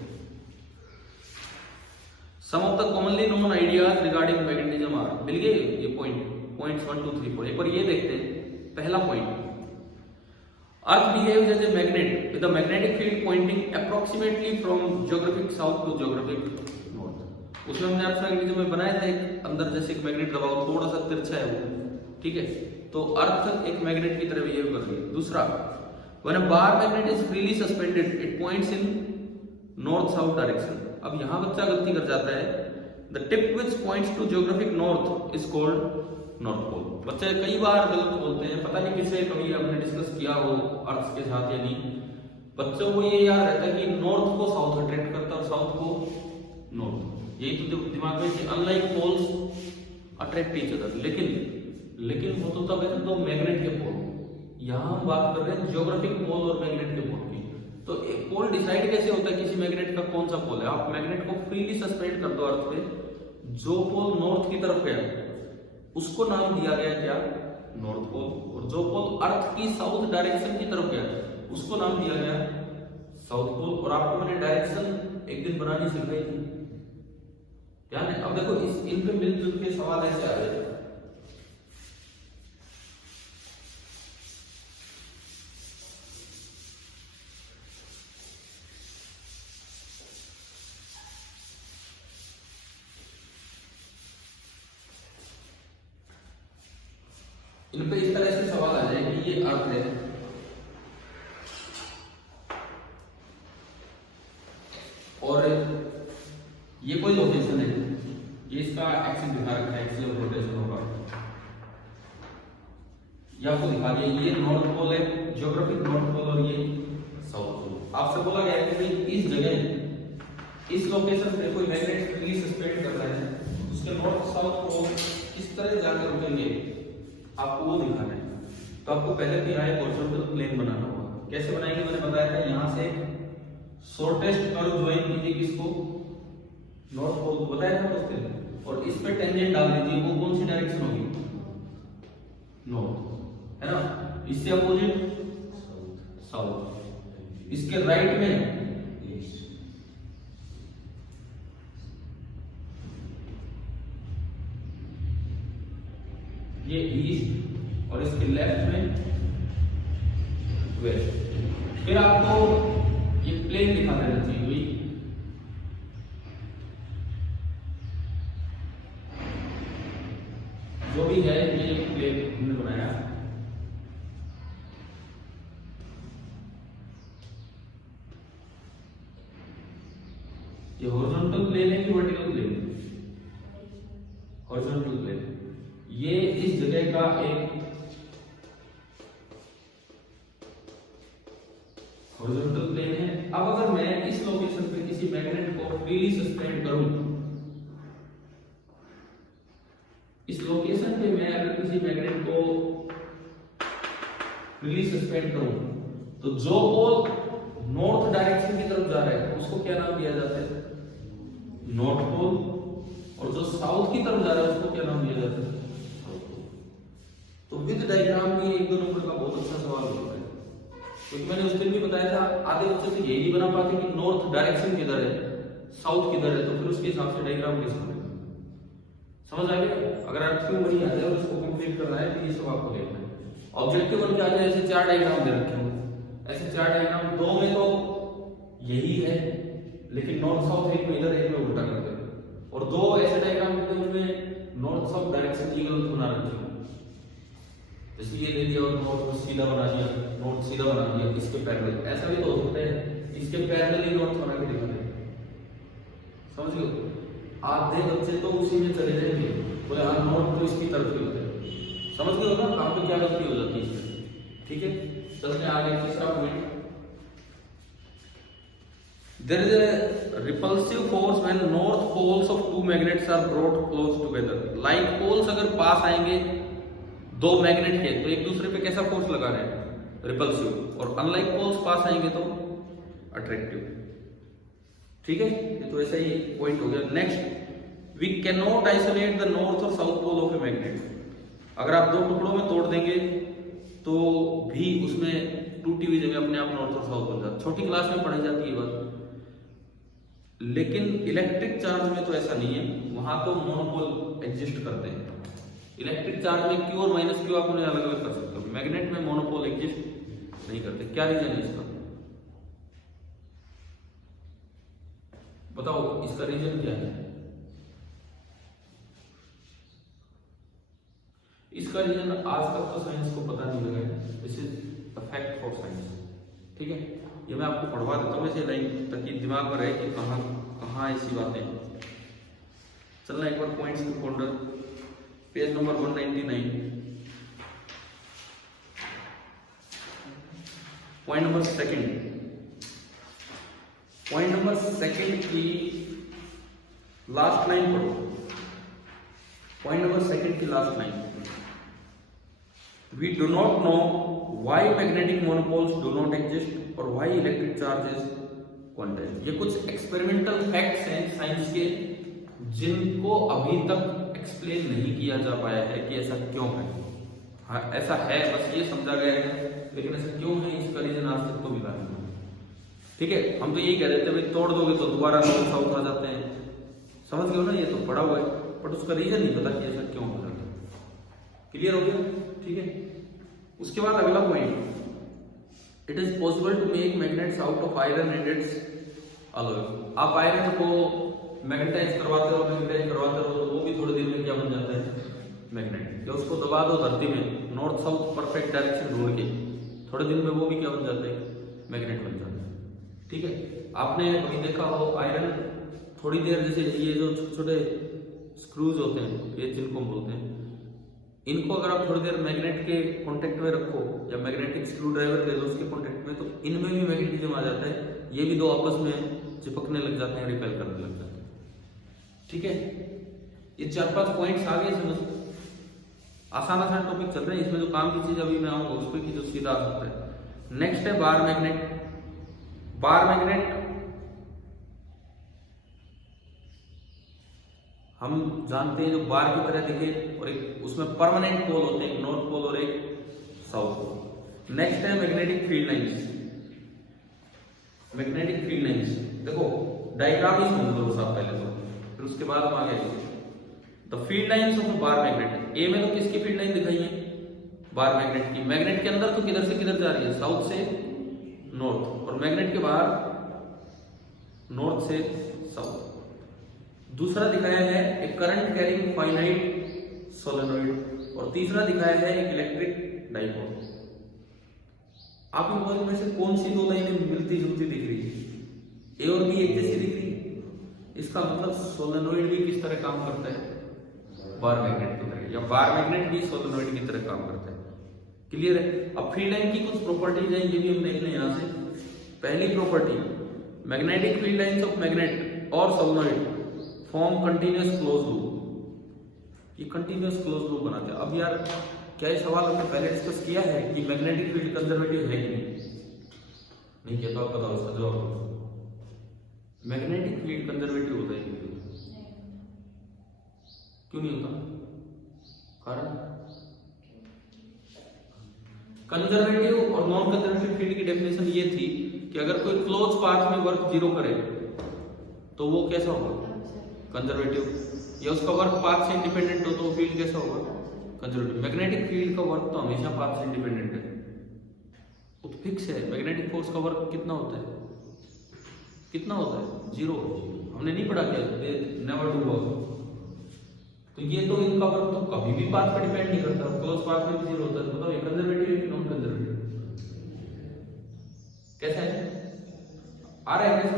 Some of the commonly known ideas regarding magnetism are, मिल गए ये पॉइंट्स 1 2 3 4। एक बार ये देखते हैं। पहला point, earth behaves as a magnet with the magnetic field pointing approximately from geographic south to geographic north. उसमें हमने अर्थ मैग्नेटिज्म में बनाया था एक अंदर जैसे एक मैग्नेट दबाव थोड़ा सा तिरछा है वो, ठीक है। तो अर्थ एक मैग्नेट की तरह बिहेव कर रही है। दूसरा, when a bar magnet is freely suspended it points in north south direction. अब यहां बच्चा गलती कर जाता है, the tip which points to geographic north is called north pole. बच्चे कई बार गलत बोलते हैं, पता नहीं किससे कभी हमने डिस्कस किया हो अर्थ के साथ या नहीं। बच्चों को ये याद रहता है कि नॉर्थ को साउथ अट्रैक्ट करता है और साउथ को नॉर्थ, यही तो दिमाग में कि unlike poles attract each other. लेकिन वो तो तब है तो मैग्नेट के पोल, यहां हम बात कर रहे हैं ज्योग्राफिक पोल और मैग्नेट के पोल की। तो एक पोल डिसाइड कैसे होता है किसी मैग्नेट का कौन सा पोल है? आप मैग्नेट को फ्रीली सस्पेंड कर दो अर्थ पे, जो पोल नॉर्थ की तरफ गया उसको नाम दिया गया क्या? North pole. और जो पोल अर्थ की साउथ डायरेक्शन की तरफ गया उसको नाम दिया गया साउथ पोल। और आपको मैंने डायरेक्शन एक दिन बनानी सिखाई थी, ध्यान है? अब देखो इन पे मिलजुल के सवाल ऐसे आ रहे हैं। इन पे इस तरह से सवाल आ जाएंगे ये अर्थ है और ये कोई लोकेशन है, ये इसका एक्सिस दिखा रखा है, एक्सिस ऑफ रोटेशन होगा, ये आपको दिखा दिया। ये नॉर्थ पोल है, ज्योग्राफिक नॉर्थ पोल, और ये साउथ पोल। आपसे बोला गया है कि भाई इस जगह, इस लोकेशन पे कोई मैग्नेट फ्रीली सस्पेंड कर रहा है, उसके नॉर्थ साउथ पोल किस तरह जाकर रुकेंगे, आपको वो दिखाना है। तो आपको पहले भी यहाँ एक हॉरिजॉन्टल प्लेन बनाना होगा। कैसे बनाएंगे, मैंने बताया था, यहाँ से शॉर्टेस्ट कर्व ज्वाइन कीजिए किसको, नॉर्थ पोल को, बताया था दोस्तों, और इस पे टेंजेंट डाल दीजिए। वो कौन सी डायरेक्शन होगी, नॉर्थ, है ना। इससे अपोजिट साउथ, इसके राइट में ये ईस्ट, और इसके लेफ्ट में वेस्ट। फिर आपको ये प्लेन दिखा देना चाहिए, जो भी है, ये एक प्लेन हमने बनाया। ये हॉरिजॉन्टल प्लेन है कि वर्टिकल प्लेन, हॉरिजॉन्टल प्लेन। ये इस जगह का एक हॉरिजॉन्टल प्लेन है। अब अगर मैं इस लोकेशन पे किसी मैग्नेट को फ्रीली सस्पेंड करूं, इस लोकेशन पे मैं अगर किसी मैग्नेट को फ्रीली सस्पेंड करूं, तो जो पोल नॉर्थ डायरेक्शन की तरफ जा रहा है उसको क्या नाम दिया जाता है, नॉर्थ पोल, और जो साउथ की तरफ जा रहा है उसको क्या नाम दिया जाता है, साउथ पोल। तो विद डायग्राम में 1-2 नंबर का बहुत अच्छा सवाल होता है, क्योंकि मैंने उस दिन भी बताया था, आधे बच्चे तो यही नहीं बना पाते कि नॉर्थ डायरेक्शन किधर है, साउथ किधर है, तो फिर उसके हिसाब से डायग्राम कैसे बनेगा। समझ आ गया। अगर अर्थ की बड़ी आ जाए और उसको कंप्लीट करना है तो ये सब आपको देखना है। ऑब्जेक्टिव बन के आ जाए, ऐसे 4 डायग्राम दे रखे हो, ऐसे 4 डायग्राम, 2 में तो यही है, लेकिन नॉर्थ साउथ एक में इधर, एक में उल्टा कर दे, और 2 ऐसे डायग्राम होते हैं उनमें नॉर्थ साउथ डायरेक्शन की गलत बना रखी है, जैसे ये ले लिया और नॉर्थ सीधा बना दिया, नॉर्थ सीधा बना दिया इसके पैरेलल। ऐसा भी तो हो सकता है इसके पैरेलल ही नॉर्थ बना के दिखा दे, समझ गए। आधे बच्चे तो उसी में चले जाएंगे, बोले हाँ नॉर्थ तो इसकी तरफ ही होता है, समझ गए हो ना, काम पे क्या गलती हो जाती है। ठीक है, चलते आगे। तीसरा point, there is a repulsive force when north poles of 2 magnets are brought close together. like poles अगर पास आएंगे 2 मैग्नेट के, तो एक दूसरे पे कैसा फोर्स लगा रहे हैं, रिपल्सिव, और अनलाइक पोल्स पास आएंगे तो अट्रैक्टिव। ठीक है, ये तो ऐसा ही पॉइंट हो गया। Next, we can not isolate the north और south pole of a magnet. अगर आप 2 टुकड़ों में तोड़ देंगे तो भी उसमें टूटी हुई जगह अपने आप नॉर्थ और साउथ बन जाता है। छोटी क्लास में पढ़ाई जाती है बात, लेकिन इलेक्ट्रिक चार्ज में तो ऐसा नहीं है, वहां तो मोनोपोल एग्जिस्ट करते हैं। इलेक्ट्रिक चार्ज में क्यू और माइनस क्यू आप उन्हें अलग अलग कर सकते हो, मैग्नेट में मोनोपोल एग्जिस्ट नहीं करते। क्या रीजन है इसका, बताओ, इसका रीजन क्या है। इसका रीजन आज तक तो साइंस को पता नहीं लगा है, this is the fact for science. ठीक है, ये मैं आपको पढ़वा देता हूँ ऐसे लाइन, ताकि दिमाग में रहे कि कहाँ कहाँ ऐसी बातें। चलना एक बार पॉइंट्स के folder, page number 199, point number second की लास्ट लाइन पढ़ो। पॉइंट नंबर सेकंड की last line, we do not know why magnetic monopoles do not exist or why electric charge is quantized। ये कुछ एक्सपेरिमेंटल फैक्ट्स हैं science के, जिनको अभी तक एक्सप्लेन नहीं किया जा पाया है कि ऐसा क्यों है। हाँ ऐसा है, बस ये समझा गया है, लेकिन ऐसा क्यों है इसका रीजन आज तक तो मिला नहीं। ठीक है, हम तो यही कह देते हैं भाई तोड़ दोगे तो दोबारा नॉर्थ साउथ आ जाते हैं, समझ गए हो ना, ये तो पड़ा हुआ है, बट उसका रीजन नहीं पता कि ऐसा क्यों हो जाता है। क्लियर हो गया। ठीक है, उसके बाद अगला point, it is possible to make magnets out of iron and its alloy. आप आयरन को मैग्नेटाइज करवाते रहो तो वो भी थोड़ी देर में क्या बन जाता है, मैग्नेट। या उसको दबा दो धरती में, नॉर्थ साउथ परफेक्ट डायरेक्शन ढूंढ के थोड़े दिन में वो भी क्या बन जाते हैं, मैग्नेट बन जाते हैं। ठीक है, आपने अभी देखा हो आयरन थोड़ी देर, जैसे ये जो छोटे छोटे स्क्रूज होते हैं, ये जिनको हम बोलते हैं, इनको अगर आप थोड़ी देर मैग्नेट के कांटेक्ट में रखो या मैग्नेटिक स्क्रू ड्राइवर ले लो उसके कांटेक्ट में, तो इनमें भी मैग्नेटिज्म आ जाता है, ये भी दो आपस में चिपकने लग जाते हैं, रिपेल करने लग जाते हैं। ठीक है, ये 4-5 पॉइंट्स आ गए समझ, आसान आसान टॉपिक चल रहे हैं, इसमें जो काम की चीज अभी मैं आऊंगा उस पर की जो सीधा आ सकता है। नेक्स्ट है बार मैग्नेट। बार मैग्नेट हम जानते हैं जो बार की तरह दिखे और एक उसमें परमानेंट पोल होते हैं, एक नॉर्थ पोल और एक साउथ पोल। नेक्स्ट है magnetic field lines. Magnetic field lines देखो, डायग्राम ही समझ लो साहब पहले तो, फिर उसके बाद हम आगे the field lines of bar magnet. A में तो किसकी फील्ड लाइन दिखाई है, बार मैग्नेट की। मैग्नेट के अंदर तो किधर से किधर जा रही है, साउथ से नॉर्थ, और मैग्नेट के बाहर नॉर्थ से साउथ। दूसरा दिखाया है एक करंट कैरिंग फाइनाइट सोलेनोइड, और तीसरा दिखाया है एक इलेक्ट्रिक डाइपोल। आप इन में से कौन सी दो लाइनें मिलती जुलती दिख रही है, ए और बी एक जैसी दिख रही है, इसका मतलब सोलेनोइड भी किस तरह काम करता है, बार मैग्नेट की तरह, या बार मैग्नेट भी सोलेनोइड की तरह काम करता है। क्लियर है। अब फील्ड लाइन की कुछ प्रॉपर्टीज हैं, ये भी हम देख लें यहां से। पहली property, magnetic field lines of magnet और solenoid form continuous close loop. ये कंटिन्यूअस क्लोज लूप बनाते हैं। अब यार क्या ये सवाल हमने पहले डिस्कस किया है कि मैग्नेटिक फील्ड कंजर्वेटिव है कि नहीं किया, तो आप बताओ इसका जवाब। मैग्नेटिक फील्ड कंजर्वेटिव होता है क्यों नहीं होता, कारण कंजर्वेटिव और नॉन कंजर्वेटिव फील्ड की डेफिनेशन ये थी कि अगर कोई क्लोज पाथ में वर्क जीरो करे तो वो कैसा होगा, कंजर्वेटिव, या उसका वर्क पाथ से इंडिपेंडेंट हो तो फील्ड कैसा होगा, कंजर्वेटिव। मैग्नेटिक फील्ड का वर्क तो हमेशा पाथ से इंडिपेंडेंट है, वो तो फिक्स है। मैग्नेटिक फोर्स का वर्क कितना होता है, कितना होता है, जीरो। हमने नहीं पढ़ा क्या, नेवर डू वर्क। तो ये तो इनका वर्क तो कभी भी पाथ पर डिपेंड नहीं करता, क्लोज पाथ में भी जीरो होता है। बताओ ये कंजर्वेटिव है कि नॉन कंजर्वेटिव, कैसा है, आ रहा है कैसा,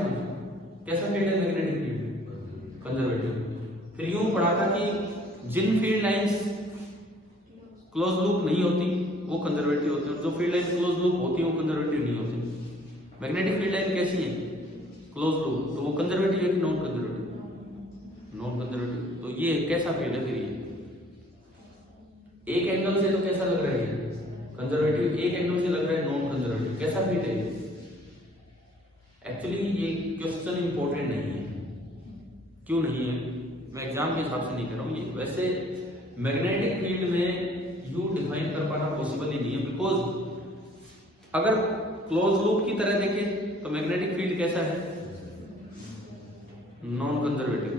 कैसा फील्ड है मैग्नेटिक फील्ड, कंजर्वेटिव। फिर यूं पढ़ा था कि जिन फील्ड लाइंस क्लोज लूप नहीं होती वो कंजर्वेटिव होती है, और जो फील्ड लाइन क्लोज लूप होती है वो कंजर्वेटिव नहीं होती। मैग्नेटिक फील्ड लाइन कैसी है, क्लोज लूप, तो वो कंजर्वेटिव है कि नॉन कंजर्वेटिव, नॉन कंजर्वेटिव। तो ये कैसा फील्ड है, फिर ये एक एंगल से तो कैसा लग रहा है कंजर्वेटिव, एक एंगल से लग रहा है नॉन कंजर्वेटिव, कैसा फील्ड है। एक्चुअली ये क्वेश्चन इंपॉर्टेंट नहीं है, क्यों नहीं है, मैं एग्जाम के हिसाब से नहीं कर रहा हूं ये। वैसे मैग्नेटिक फील्ड में यू डिफाइन कर पाना पॉसिबल ही नहीं है, बिकॉज अगर क्लोज लूप की तरह देखें तो मैग्नेटिक फील्ड कैसा है, नॉन कंजर्वेटिव,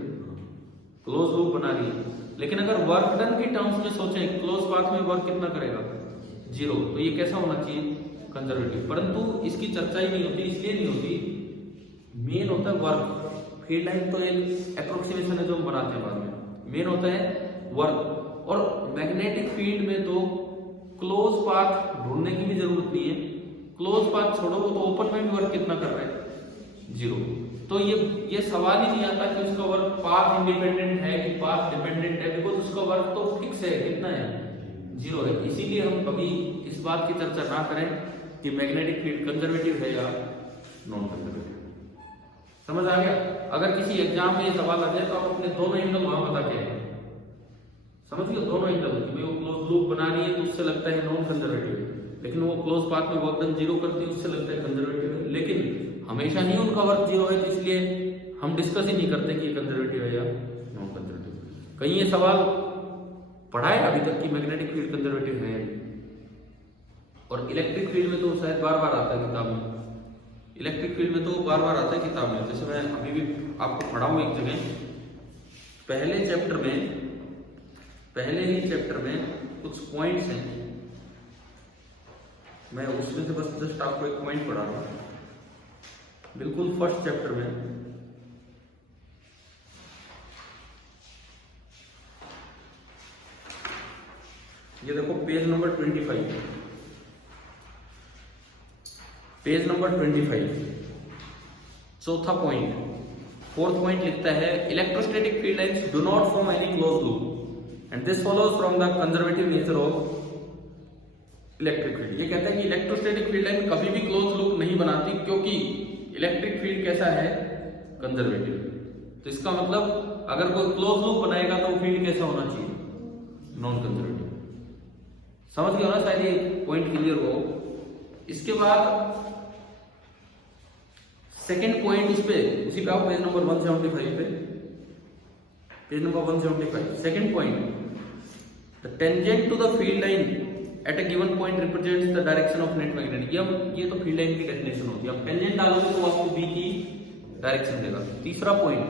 क्लोज लूप बना रही है। लेकिन अगर वर्क डन की टर्म्स में सोचें, क्लोज पाथ में वर्क कितना करेगा, जीरो, तो ये कैसा होना चाहिए, कंजर्वेटिव। परंतु इसकी चर्चा ही नहीं होती, इसलिए नहीं होती, मेन होता है वर्क। फील्ड लाइन तो एक अप्रोक्सीमेशन है जो हम बनाते हैं बाद में, मेन होता है वर्क। और मैग्नेटिक फील्ड में तो क्लोज पाथ ढूंढने की भी जरूरत नहीं है, क्लोज पाथ छोड़ो तो ओपन में भी वर्क कितना कर रहा है, जीरो। तो ये सवाल ही नहीं आता कि उसका वर्क पाथ इंडिपेंडेंट है कि पाथ डिपेंडेंट है, बिकॉज उसका वर्क तो फिक्स है, कितना है, जीरो है। इसीलिए हम कभी इस बात की चर्चा ना करें कि मैग्नेटिक फील्ड कंजर्वेटिव है या नॉन कंजर्वेटिव। समझ आ गया। अगर किसी एग्जाम में ये सवाल आ जाए तो आप अपने दोनों एंगल वहां बता के समझ लो, दोनों एंगल कि भाई वो क्लोज लूप बना रही है तो उससे लगता है नॉन कंजर्वेटिव, लेकिन वो क्लोज पाथ में वर्क डन जीरो करती है उससे लगता है कंजर्वेटिव है। लेकिन हमेशा नहीं उनका वर्क जीरो है, तो इसलिए हम डिस्कस ही नहीं करते कि ये कंजर्वेटिव है या नॉन कंजर्वेटिव। कहीं ये सवाल पढ़ा है अभी तक कि मैग्नेटिक फील्ड कंजर्वेटिव है, और इलेक्ट्रिक फील्ड में तो शायद बार बार आता है किताब में, इलेक्ट्रिक फील्ड में तो बार बार आता है किताब में। जैसे मैं अभी भी आपको पढ़ाऊं एक जगह, पहले ही चैप्टर में कुछ पॉइंट्स हैं, मैं उसमें से बस जस्ट आपको एक पॉइंट पढ़ा रहा हूं, बिल्कुल फर्स्ट चैप्टर में। ये देखो पेज नंबर 25, पेज नंबर 25, चौथा पॉइंट, फोर्थ पॉइंट लिखता है electrostatic field lines do not form any close loop and this follows from the conservative nature of electric field. ये कहता है कि इलेक्ट्रोस्टैटिक फील्ड लाइन कभी भी क्लोज लूप नहीं बनाती क्योंकि इलेक्ट्रिक फील्ड कैसा है, कंजर्वेटिव। तो इसका मतलब अगर कोई क्लोज लूप बनाएगा तो फील्ड कैसा होना चाहिए, नॉन कंजर्वेटिव। समझ गए हो ना, शायद ये पॉइंट क्लियर हो। इसके बाद सेकंड पॉइंट उस पे उसी का पेज नंबर 175 पे, page number 175 second point, the tangent to the field line at a given point represents the direction of net magnet. ये तो फील्ड लाइन की डेफिनेशन होती है। अब टेंजेंट डालोगे तो आपको बी की डायरेक्शन देगा। तीसरा पॉइंट,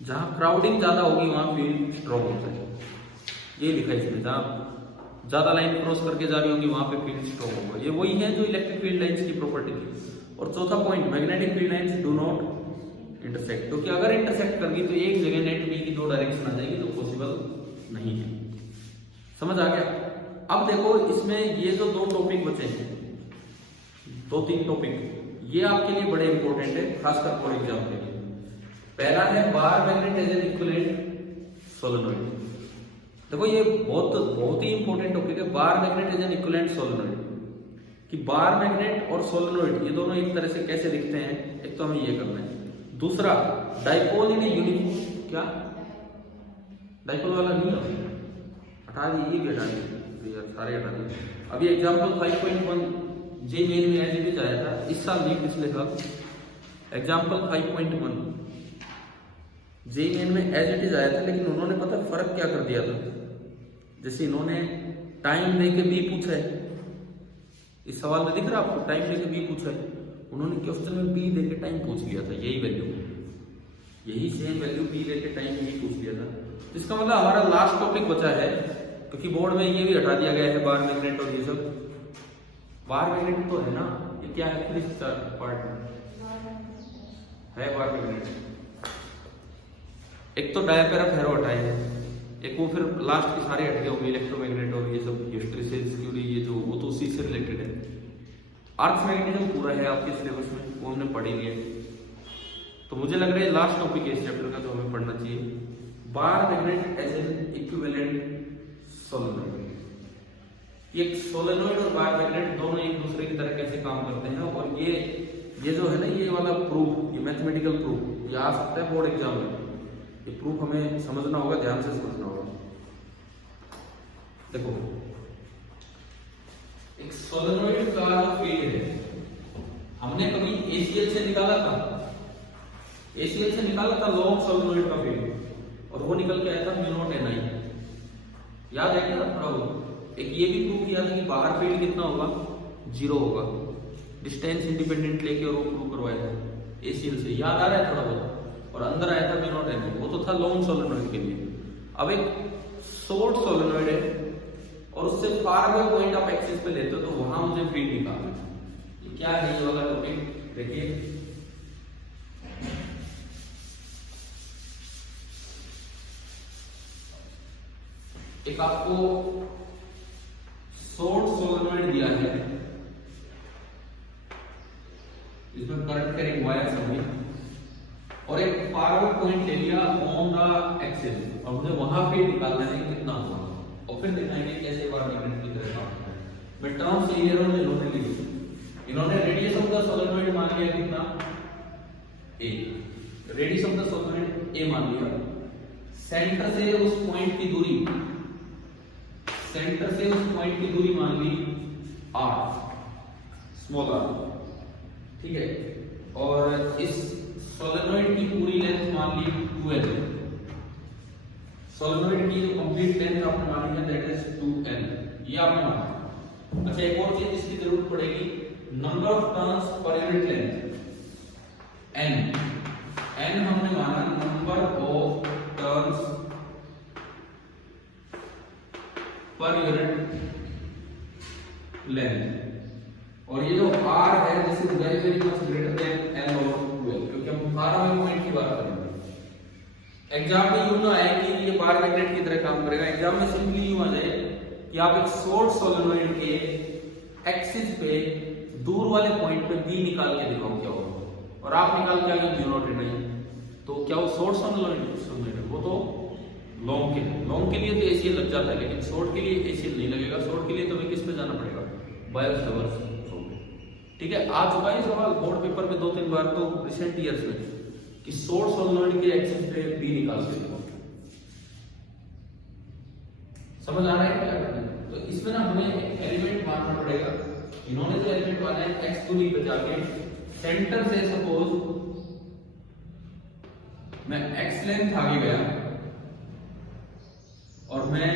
जहां क्राउडिंग ज्यादा होगी वहां फील्ड स्ट्रॉन्ग होता है, ये लिखा है इसमें। जहां ज्यादा लाइन क्रॉस करके जा रही होगी वहां पे फील्ड स्ट्रॉन्ग होगा। ये वही है जो इलेक्ट्रिक फील्ड लाइंस की प्रॉपर्टी थी। और चौथा point, magnetic field lines do not intersect, क्योंकि अगर इंटरसेक्ट करगी तो एक जगह नेट बी की दो डायरेक्शन आ जाएगी, तो पॉसिबल नहीं है। समझ आ गया। अब देखो इसमें ये जो दो टॉपिक बचे हैं, दो तीन टॉपिक, ये आपके लिए बड़े इंपॉर्टेंट है, खासकर फॉर एग्जाम के लिए। पहला है bar magnet as an equivalent solenoid. देखो ये बहुत ही इंपॉर्टेंट टॉपिक है, bar magnet as an equivalent solenoid, कि बार मैग्नेट और सोलेनोइड ये दोनों एक तरह से कैसे दिखते हैं, एक तो हमें ये करना है। दूसरा, डाइपोल इन यूनिफॉर्म, क्या डाइपोल वाला नहीं है, हटा दीजिए, ये हटा दीजिए, सारे हटा दीजिए। अभी एग्जाम्पल 5.1 जे मेन में एज इट इज आया था इस साल नहीं, पिछले साल। एग्जाम्पल 5.1 जे मेन में एज इट इज आया था, लेकिन उन्होंने पता फर्क क्या कर दिया था। जैसे इन्होंने टाइम देके बी पूछा है, इस सवाल में दिख रहा है आपको, टाइम देके बी पूछा है, उन्होंने क्वेश्चन में बी देके टाइम पूछ लिया था, यही वैल्यू, यही सेम वैल्यू बी देके टाइम यही पूछ लिया था। इसका मतलब हमारा लास्ट टॉपिक बचा है, क्योंकि बोर्ड में ये भी हटा दिया गया है बार मैग्नेट और ये सब। बार मैग्नेट तो है ना, ये क्या है, फिर पार्ट है बार मैग्नेट। एक तो डायपेरा फेरो हटाए हैं, एक वो फिर लास्ट के सारे हट गए होंगे, इलेक्ट्रोमैग्नेट और ये सब, हिस्ट्रेसिस क्यूरी, ये जो वो तो उसी से रिलेटेड है। अर्थ मैग्नेटिज्म पूरा है आपके सिलेबस में, वो हमने पढ़ ही लिया। तो मुझे लग रहा है लास्ट टॉपिक है इस चैप्टर का, तो हमें पढ़ना चाहिए bar magnet as an equivalent solenoid. ये सोलेनोइड और बार मैग्नेट दोनों एक दूसरे की तरह कैसे काम करते हैं, और ये जो है ना, ये वाला प्रूफ, ये मैथमेटिकल प्रूफ, ये आ सकता है बोर्ड एग्जाम में। ये प्रूफ हमें समझना होगा, ध्यान से समझना होगा। देखो एक सोलेनोइड का जो फील्ड है, हमने कभी एसीएल से निकाला था, एसीएल से निकाला था लॉन्ग सोलेनोइड का फील्ड, और वो निकल के आया था μ0 Ni। याद है क्या थोड़ा बहुत। एक ये भी प्रूव किया था कि बाहर फील्ड कितना होगा, 0 होगा, डिस्टेंस इंडिपेंडेंट लेके, और वो प्रूव करवाया था एसीएल से, याद आ रहा है थोड़ा बहुत। और अंदर आया था μ0 Ni, वो तो था लॉन्ग सोलेनोइड के लिए। अब एक शॉर्ट सोलेनोइड है और उससे फार अवे पॉइंट आप एक्सिस पे लेते हो, तो वहां मुझे फील्ड निकालना है। ये क्या है, ये वाला टॉपिक देखिए। एक आपको शॉर्ट सोलेनोइड दिया है, इसमें करंट कैरिंग वायर्स होंगे, और एक फार पॉइंट ले लिया ऑन द एक्सिस, और मुझे वहां फील्ड निकालना है कितना होगा, और फिर दिखाएंगे कैसे बार मैग्नेट की तरह काम करता है। मैं टर्म से इन्होंने ली, इन्होंने रेडियस ऑफ द सोलेनोइड मान लिया कितना, a, radius of the solenoid a मान लिया। सेंटर से उस पॉइंट की दूरी, सेंटर से उस पॉइंट की दूरी मान ली r, स्मॉल r, ठीक है। और इस सोलेनोइड की पूरी लेंथ मान ली 2l, सोलेनोइड की जो कंप्लीट लेंथ आपने मानी है दैट इज 2l, ये आपने माना। अच्छा एक और चीज इसकी जरूरत पड़ेगी, number of turns per unit length, n हमने माना number of turns per unit length, और ये जो r है this is very very much greater than n over 12, क्योंकि हम फार अवे पॉइंट की बात करेंगे। एग्जाम में यूं ना आए कि ये बार मैग्नेट की तरह काम करेगा, एग्जाम में सिंपली यूं आ जाए कि आप एक शॉर्ट सोलेनोइड के एक्सिस पे दूर वाले पॉइंट पे बी निकाल के दिखाओ क्या होगा, और आप निकाल के आगे म्यू नॉट नहीं, तो क्या वो शॉर्ट सोलेनोइड है? वो तो लॉन्ग के लिए तो एसीएल लग जाता है, लेकिन शॉर्ट के लिए एसीएल नहीं लगेगा। शॉर्ट के लिए तो हमें किस पे जाना पड़ेगा? बायो-सावर्ट। ठीक है, आ चुका है सवाल बोर्ड पेपर में 2-3 बार, तो रिसेंट ईयर्स में, कि शॉर्ट सोलेनोइड के एक्सिस पे बी निकाल के दिखाओ। समझ आ रहा है क्या? तो इसमें ना हमें एलिमेंट मानना पड़ेगा। इन्होंने जो एलिमेंट माना है एक्स दूरी पे जाके सेंटर से, सपोज मैं एक्स लेंथ आगे गया और मैं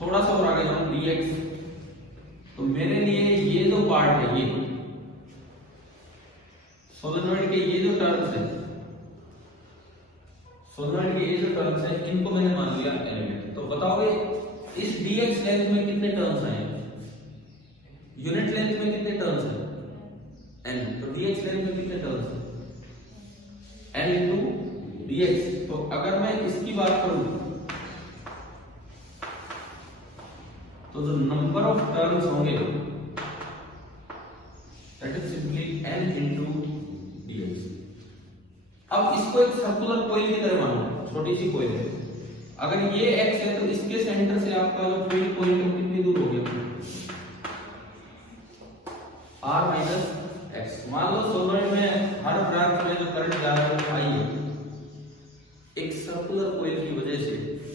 थोड़ा सा और आगे जाऊं dx, तो मेरे लिए ये जो पार्ट है, ये सोलेनोइड के ये जो टर्म्स है, सोलेनोइड के ये जो टर्म्स है, इनको मैंने मान लिया एलिमेंट। तो बताओगे इस dx लेंथ में कितने टर्म्स आए? यूनिट लेंथ में कितने टर्म्स हैं? n। तो dx लेंथ में कितने टर्म्स हैं? n into dx। तो अगर मैं इसकी बात करूं तो जो नंबर ऑफ टर्म्स होंगे that is simply n into dx। अब इसको एक सर्कुलर कॉइल की तरह मानो, छोटी सी कॉइल है। अगर ये x है तो इसके सेंटर से आपका जो फील्ड पॉइंट है कितनी दूर हो गया? r minus x। मान लो सोलेनोइड में हर ब्रांच में जो करंट जा रहा है वो I है। एक सर्कुलर कॉइल की वजह से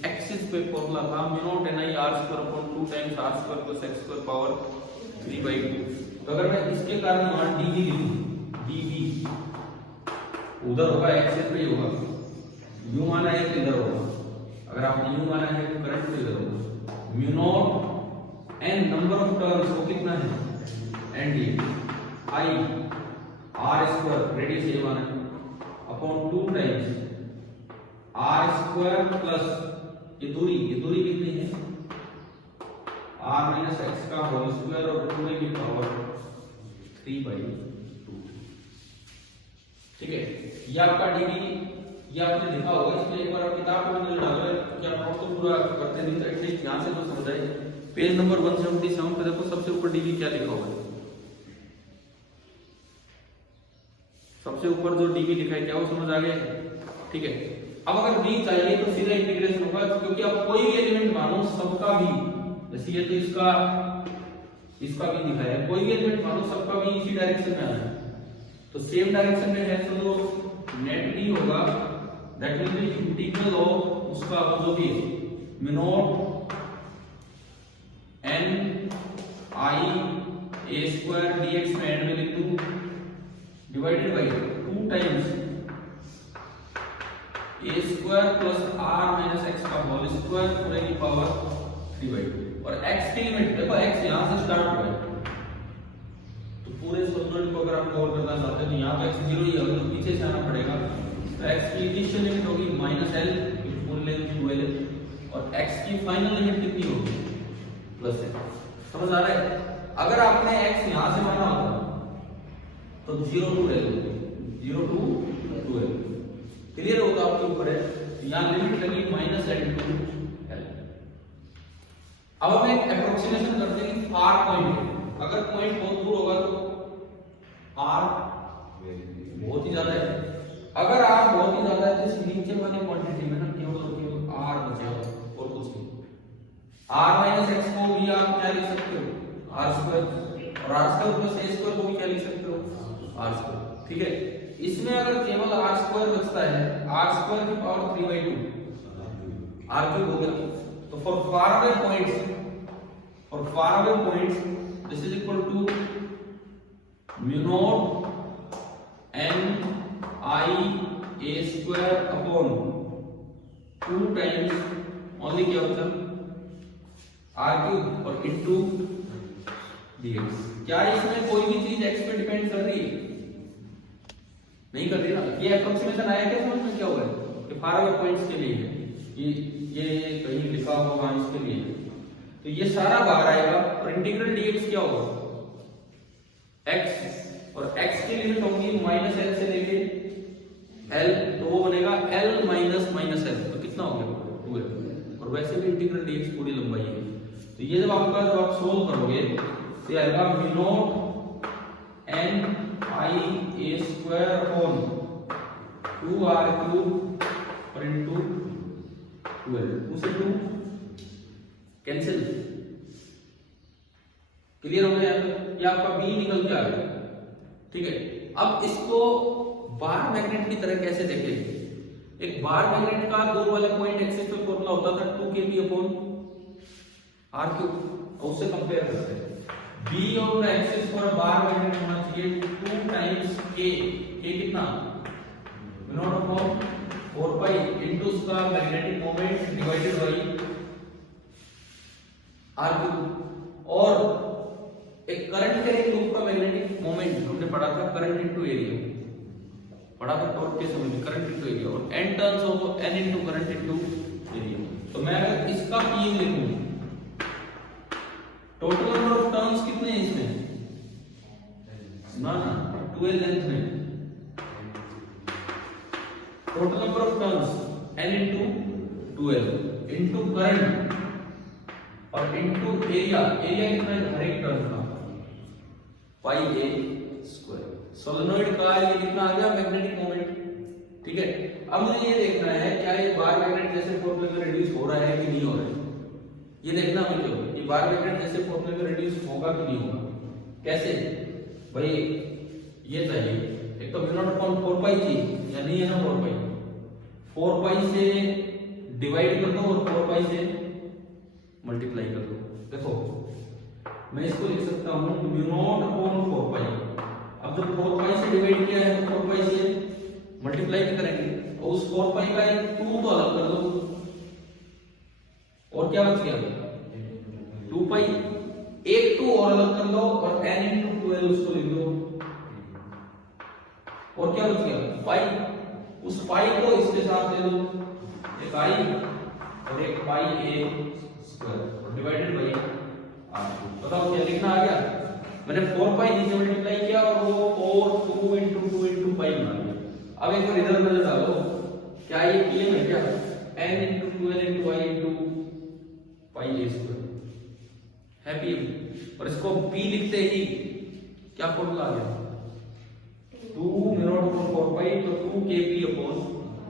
एक्सिस पे फॉर्मूला था mu naught n I r square upon 2 times r square plus x square power 3/2। तो अगर मैं इसके कारण मान dv लिखूं, dv उधर होगा, एक्सिस पे ही होगा। म्यू माना है कि इधर होगा, अगर आपने म्यू माना है तो करंट तो इधर होगा। Mu naught n number of terms वो कितना है? n d I r square radius ये माना है upon 2 times r square plus ये दूरी कितनी है? r माइनस x का होल स्क्वायर और पूरे की पावर 3/2। ठीक है, ये आपका dv, ये आपने लिखा होगा, इसलिए एक बार आप किताब में नजर डालो, क्या नोट तो पूरा करते नहीं, तो एटलीस्ट यहां से तो समझ आए। पेज नंबर 177 पे देखो, सबसे ऊपर dv क्या लिखा हुआ है? सबसे ऊपर जो dv लिखा है क्या वो समझ आ गया? ठीक है, अब अगर v चाहिए तो सीधा इंटीग्रेशन होगा, क्योंकि आप कोई भी एलिमेंट मानो सबका v, जैसे ये तो इसका भी दिखाया है, कोई भी एलिमेंट मानो सबका भी इसी डायरेक्शन में आना है, तो सेम डायरेक्शन में है, तो जो नेट d होगा that will be integral of उसका जो भी है mu naught n I a square dx में एंड में लिख दूं divided by 2 times a square plus r minus x का होल स्क्वायर पूरे की पावर 3/2। और x की लिमिट देखो, x यहां से स्टार्ट हुआ है, तो पूरे सोलेनोइड को अगर आप कवर करना चाहते हैं तो यहां पे x 0 ही है, तो पीछे से आना पड़ेगा। तो x की इनिशियल लिमिट होगी -l, फुल लेंथ 2l, और x की फाइनल लिमिट कितनी होगी? +l। समझ आ रहा है? अगर आपने x यहां से माना होता तो 0 to l, 0 to 2l clear होगा आपके ऊपर है। यहां लिमिट लगी -l to l। अब हम एक एप्रोक्सीमेशन करते हैं फार पॉइंट। अगर पॉइंट बहुत दूर होगा तो r बहुत ही ज्यादा है, अगर r बहुत ही ज्यादा है तो इस नीचे वाली क्वांटिटी में ना केवल r बचेगा और कुछ नहीं। r माइनस x को भी आप क्या लिख सकते हो? r स्क्वायर, और r square plus a square को भी क्या लिख सकते हो? r square. ठीक है, इसमें अगर केवल r स्क्वायर बचता है, r स्क्वायर की पावर 3/2 r क्यूब हो गया। तो for far away points this is equal to mu naught n I a square upon 2 times only क्या होता है r क्यूब और इनटू dx। क्या इसमें कोई भी चीज x पे डिपेंड कर रही है? नहीं कर रही ना। ये एप्रोक्सीमेशन आया क्या समझ में? क्या हुआ है कि फार अवे पॉइंट्स के लिए है, ये कहीं लिखा होगा इसके लिए, तो ये सारा बाहर आएगा और इंटीग्रल dx क्या होगा? x, और x की लिमिट होगी -l से लेके l, तो वो बनेगा l - -l, तो कितना हो गया? 2l। और वैसे भी इंटीग्रल dx पूरी लंबाई है, तो तो ये जब आप सोल्व करोगे तो आएगा v not n i a square upon 2r cube और इनटू 12 2 से 2 कैंसिल। क्लियर हो गया? ये आपका b निकल के आ गया। ठीक है, अब इसको बार मैग्नेट की तरह कैसे देखेंगे? एक बार मैग्नेट का दूर वाले पॉइंट एक्सिस पे फॉर्मूला होता था 2kb अपॉन r क्यूब, और उससे कंपेयर करते हैं। b on the axis for bar magnet होना चाहिए 2 टाइम्स k, k कितना v0 अपॉन 4 पाई इनटू उसका magnetic moment divided by r cube. और एक करंट कैरिंग लूप का मैग्नेटिक मोमेंट हमने पढ़ा था, करंट इनटू एरिया पढ़ा था टॉर्क के समय में, करंट इनटू एरिया, और n टर्न्स हो तो n into current into area. तो मैं अगर इसका p लिखूं, टोटल नंबर ऑफ टर्न्स कितने हैं इसमें? ना 12 लेंथ में। Total number of turns n into 12 into current और इनटू एरिया, एरिया कितना है हर एक टर्न का पाई a स्क्वायर। सोलेनोइड का ये कितना आ गया मैग्नेटिक मोमेंट। ठीक है, अब मुझे ये देखना है क्या ये बार मैग्नेट जैसे फॉर्मूले में रिड्यूस हो रहा है कि नहीं हो रहा है, ये देखना मुझे कि बार मैग्नेट जैसे फॉर्मूले में रिड्यूस होगा कि नहीं होगा। कैसे भाई? ये चाहिए एक तो v0 अपॉन 4 पाई थी या नहीं है ना, 4 पाई, 4 पाई से डिवाइड कर दो और 4 पाई से मल्टीप्लाई कर दो। देखो मैं इसको लिख सकता हूं v0 अपॉन 4 पाई। अब जब 4 पाई से डिवाइड किया है तो 4 पाई से मल्टीप्लाई भी करेंगे, और उस 4 पाई का एक 2 तो अलग कर दो, और क्या बच गया 2 पाई, एक 2 और अलग कर दो और n इनटू 12 उसको लिख दो, और क्या बच गया पाई। उस पाई को इसके साथ ले लो, एक i और एक पाई a square divided by r। बताओ क्या लिखना आ गया? मैंने 4 पाई नीचे मल्टीप्लाई किया और वो 4 2 इनटू 2 इनटू पाई बना दिया। अब एक बार इधर उधर डालो, क्या ये pm है क्या? n into 12 into y into pi a square है pm। और इसको p लिखते ही क्या फॉर्मूला आ गया? 2 v0 अपॉन 4 पाई तो 2 kp अपॉन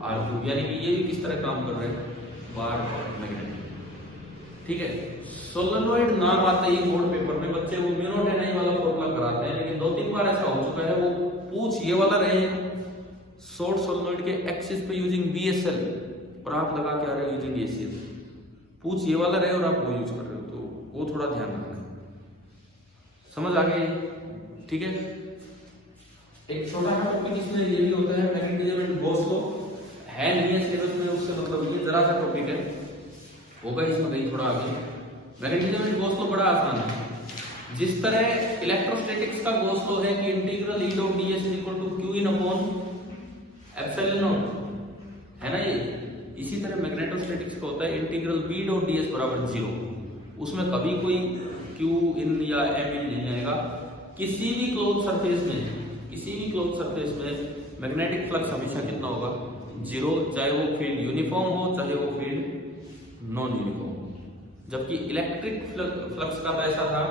r क्यूब। यानी कि ये भी किस तरह काम कर रहे हैं? Bar magnet. ठीक है, सोलेनोइड नाम आता है बोर्ड पेपर में, बच्चे वो v0 ni वाला फॉर्मूला कराते हैं, लेकिन 2-3 बार ऐसा हो चुका है वो पूछ ये वाला रहे शॉर्ट सोलेनोइड के एक्सिस पे यूजिंग BSL और आप लगा के आ रहे हो यूजिंग ACL। पूछ ये वाला रहे और आप वो यूज कर रहे हो, तो वो थोड़ा ध्यान रखना। समझ आ गई? ठीक है, एक छोटा सा टॉपिक इसमें ये भी होता है मैग्नेटिज्म एंड गॉस लॉ, है नहीं है सिलेबस में, उससे मतलब ये जरा सा टॉपिक है, होगा इसमें कहीं थोड़ा आगे। मैग्नेटिज्म एंड गॉस लॉ बड़ा आसान है। जिस तरह इलेक्ट्रोस्टैटिक्स का गॉस लॉ है कि integral E dot ds equal to q in upon epsilon naught, है ना ये, इसी तरह मैग्नेटोस्टैटिक्स का होता है इंटीग्रल v डॉट ds बराबर 0। उसमें कभी कोई q इन या m इन नहीं आएगा। किसी भी क्लोज सरफेस में मैग्नेटिक फ्लक्स हमेशा कितना होगा? 0, चाहे वो फील्ड यूनिफॉर्म हो चाहे वो फील्ड नॉन यूनिफॉर्म हो। जबकि इलेक्ट्रिक फ्लक्स का तो ऐसा था,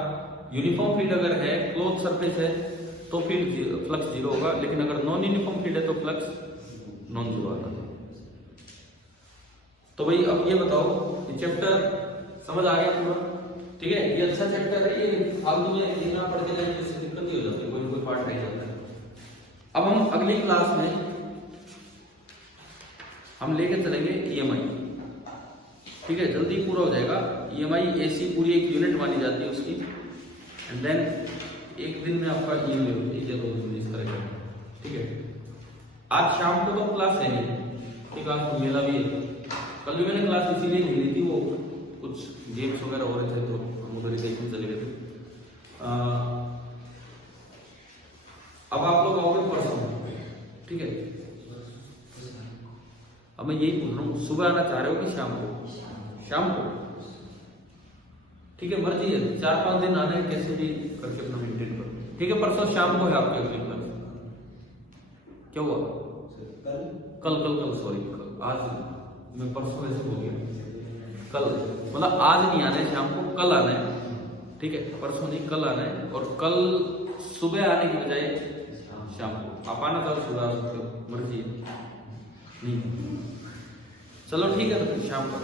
यूनिफॉर्म फील्ड अगर है, क्लोज सरफेस है तो फील्ड फ्लक्स 0 होगा, लेकिन अगर नॉन यूनिफॉर्म फील्ड है तो फ्लक्स नॉन 0 आता है। तो भाई अब ये बताओ, ये चैप्टर समझ आ गया पूरा? ठीक है, ये अच्छा चैप्टर है, ये फालतू में लिखना पड़ के जाए इससे दिक्कत नहीं हो जाती, कोई पार्ट रह जाता है। अब हम अगली क्लास में हम लेके चलेंगे EMI। ठीक है, जल्दी पूरा हो जाएगा। EMI AC पूरी एक यूनिट मानी जाती है उसकी, एंड देन एक दिन में आपका EMI होती है, 2 दिन इस तरह का। ठीक है, आज शाम को तो क्लास है नहीं, ठीक है, आज मेला भी है। कल भी मैंने क्लास इसीलिए नहीं ली थी, वो कुछ गेम्स वगैरह हो रहे थे तो हम उधर ही देखने चले गए थे। अब आप लोग आओगे परसों, ठीक है? अब मैं यही पूछ रहा हूँ, सुबह आना चाह रहे हो कि शाम को? शाम को, ठीक है, मर्जी है, 4-5 दिन आने कैसे भी करके अपना मेंटेन करो। ठीक है, परसों शाम को है आपके अगली क्लास। क्या हुआ? कल सॉरी, आज मैं परसों ऐसे हो गया। कल, मतलब आज नहीं आना है शाम को, कल आना है, ठीक है, परसों नहीं कल आना है। और कल सुबह आने की बजाय शाम को आप आना, कल सुबह आ सकते हो, मर्जी है। नहीं चलो ठीक है, तो शाम को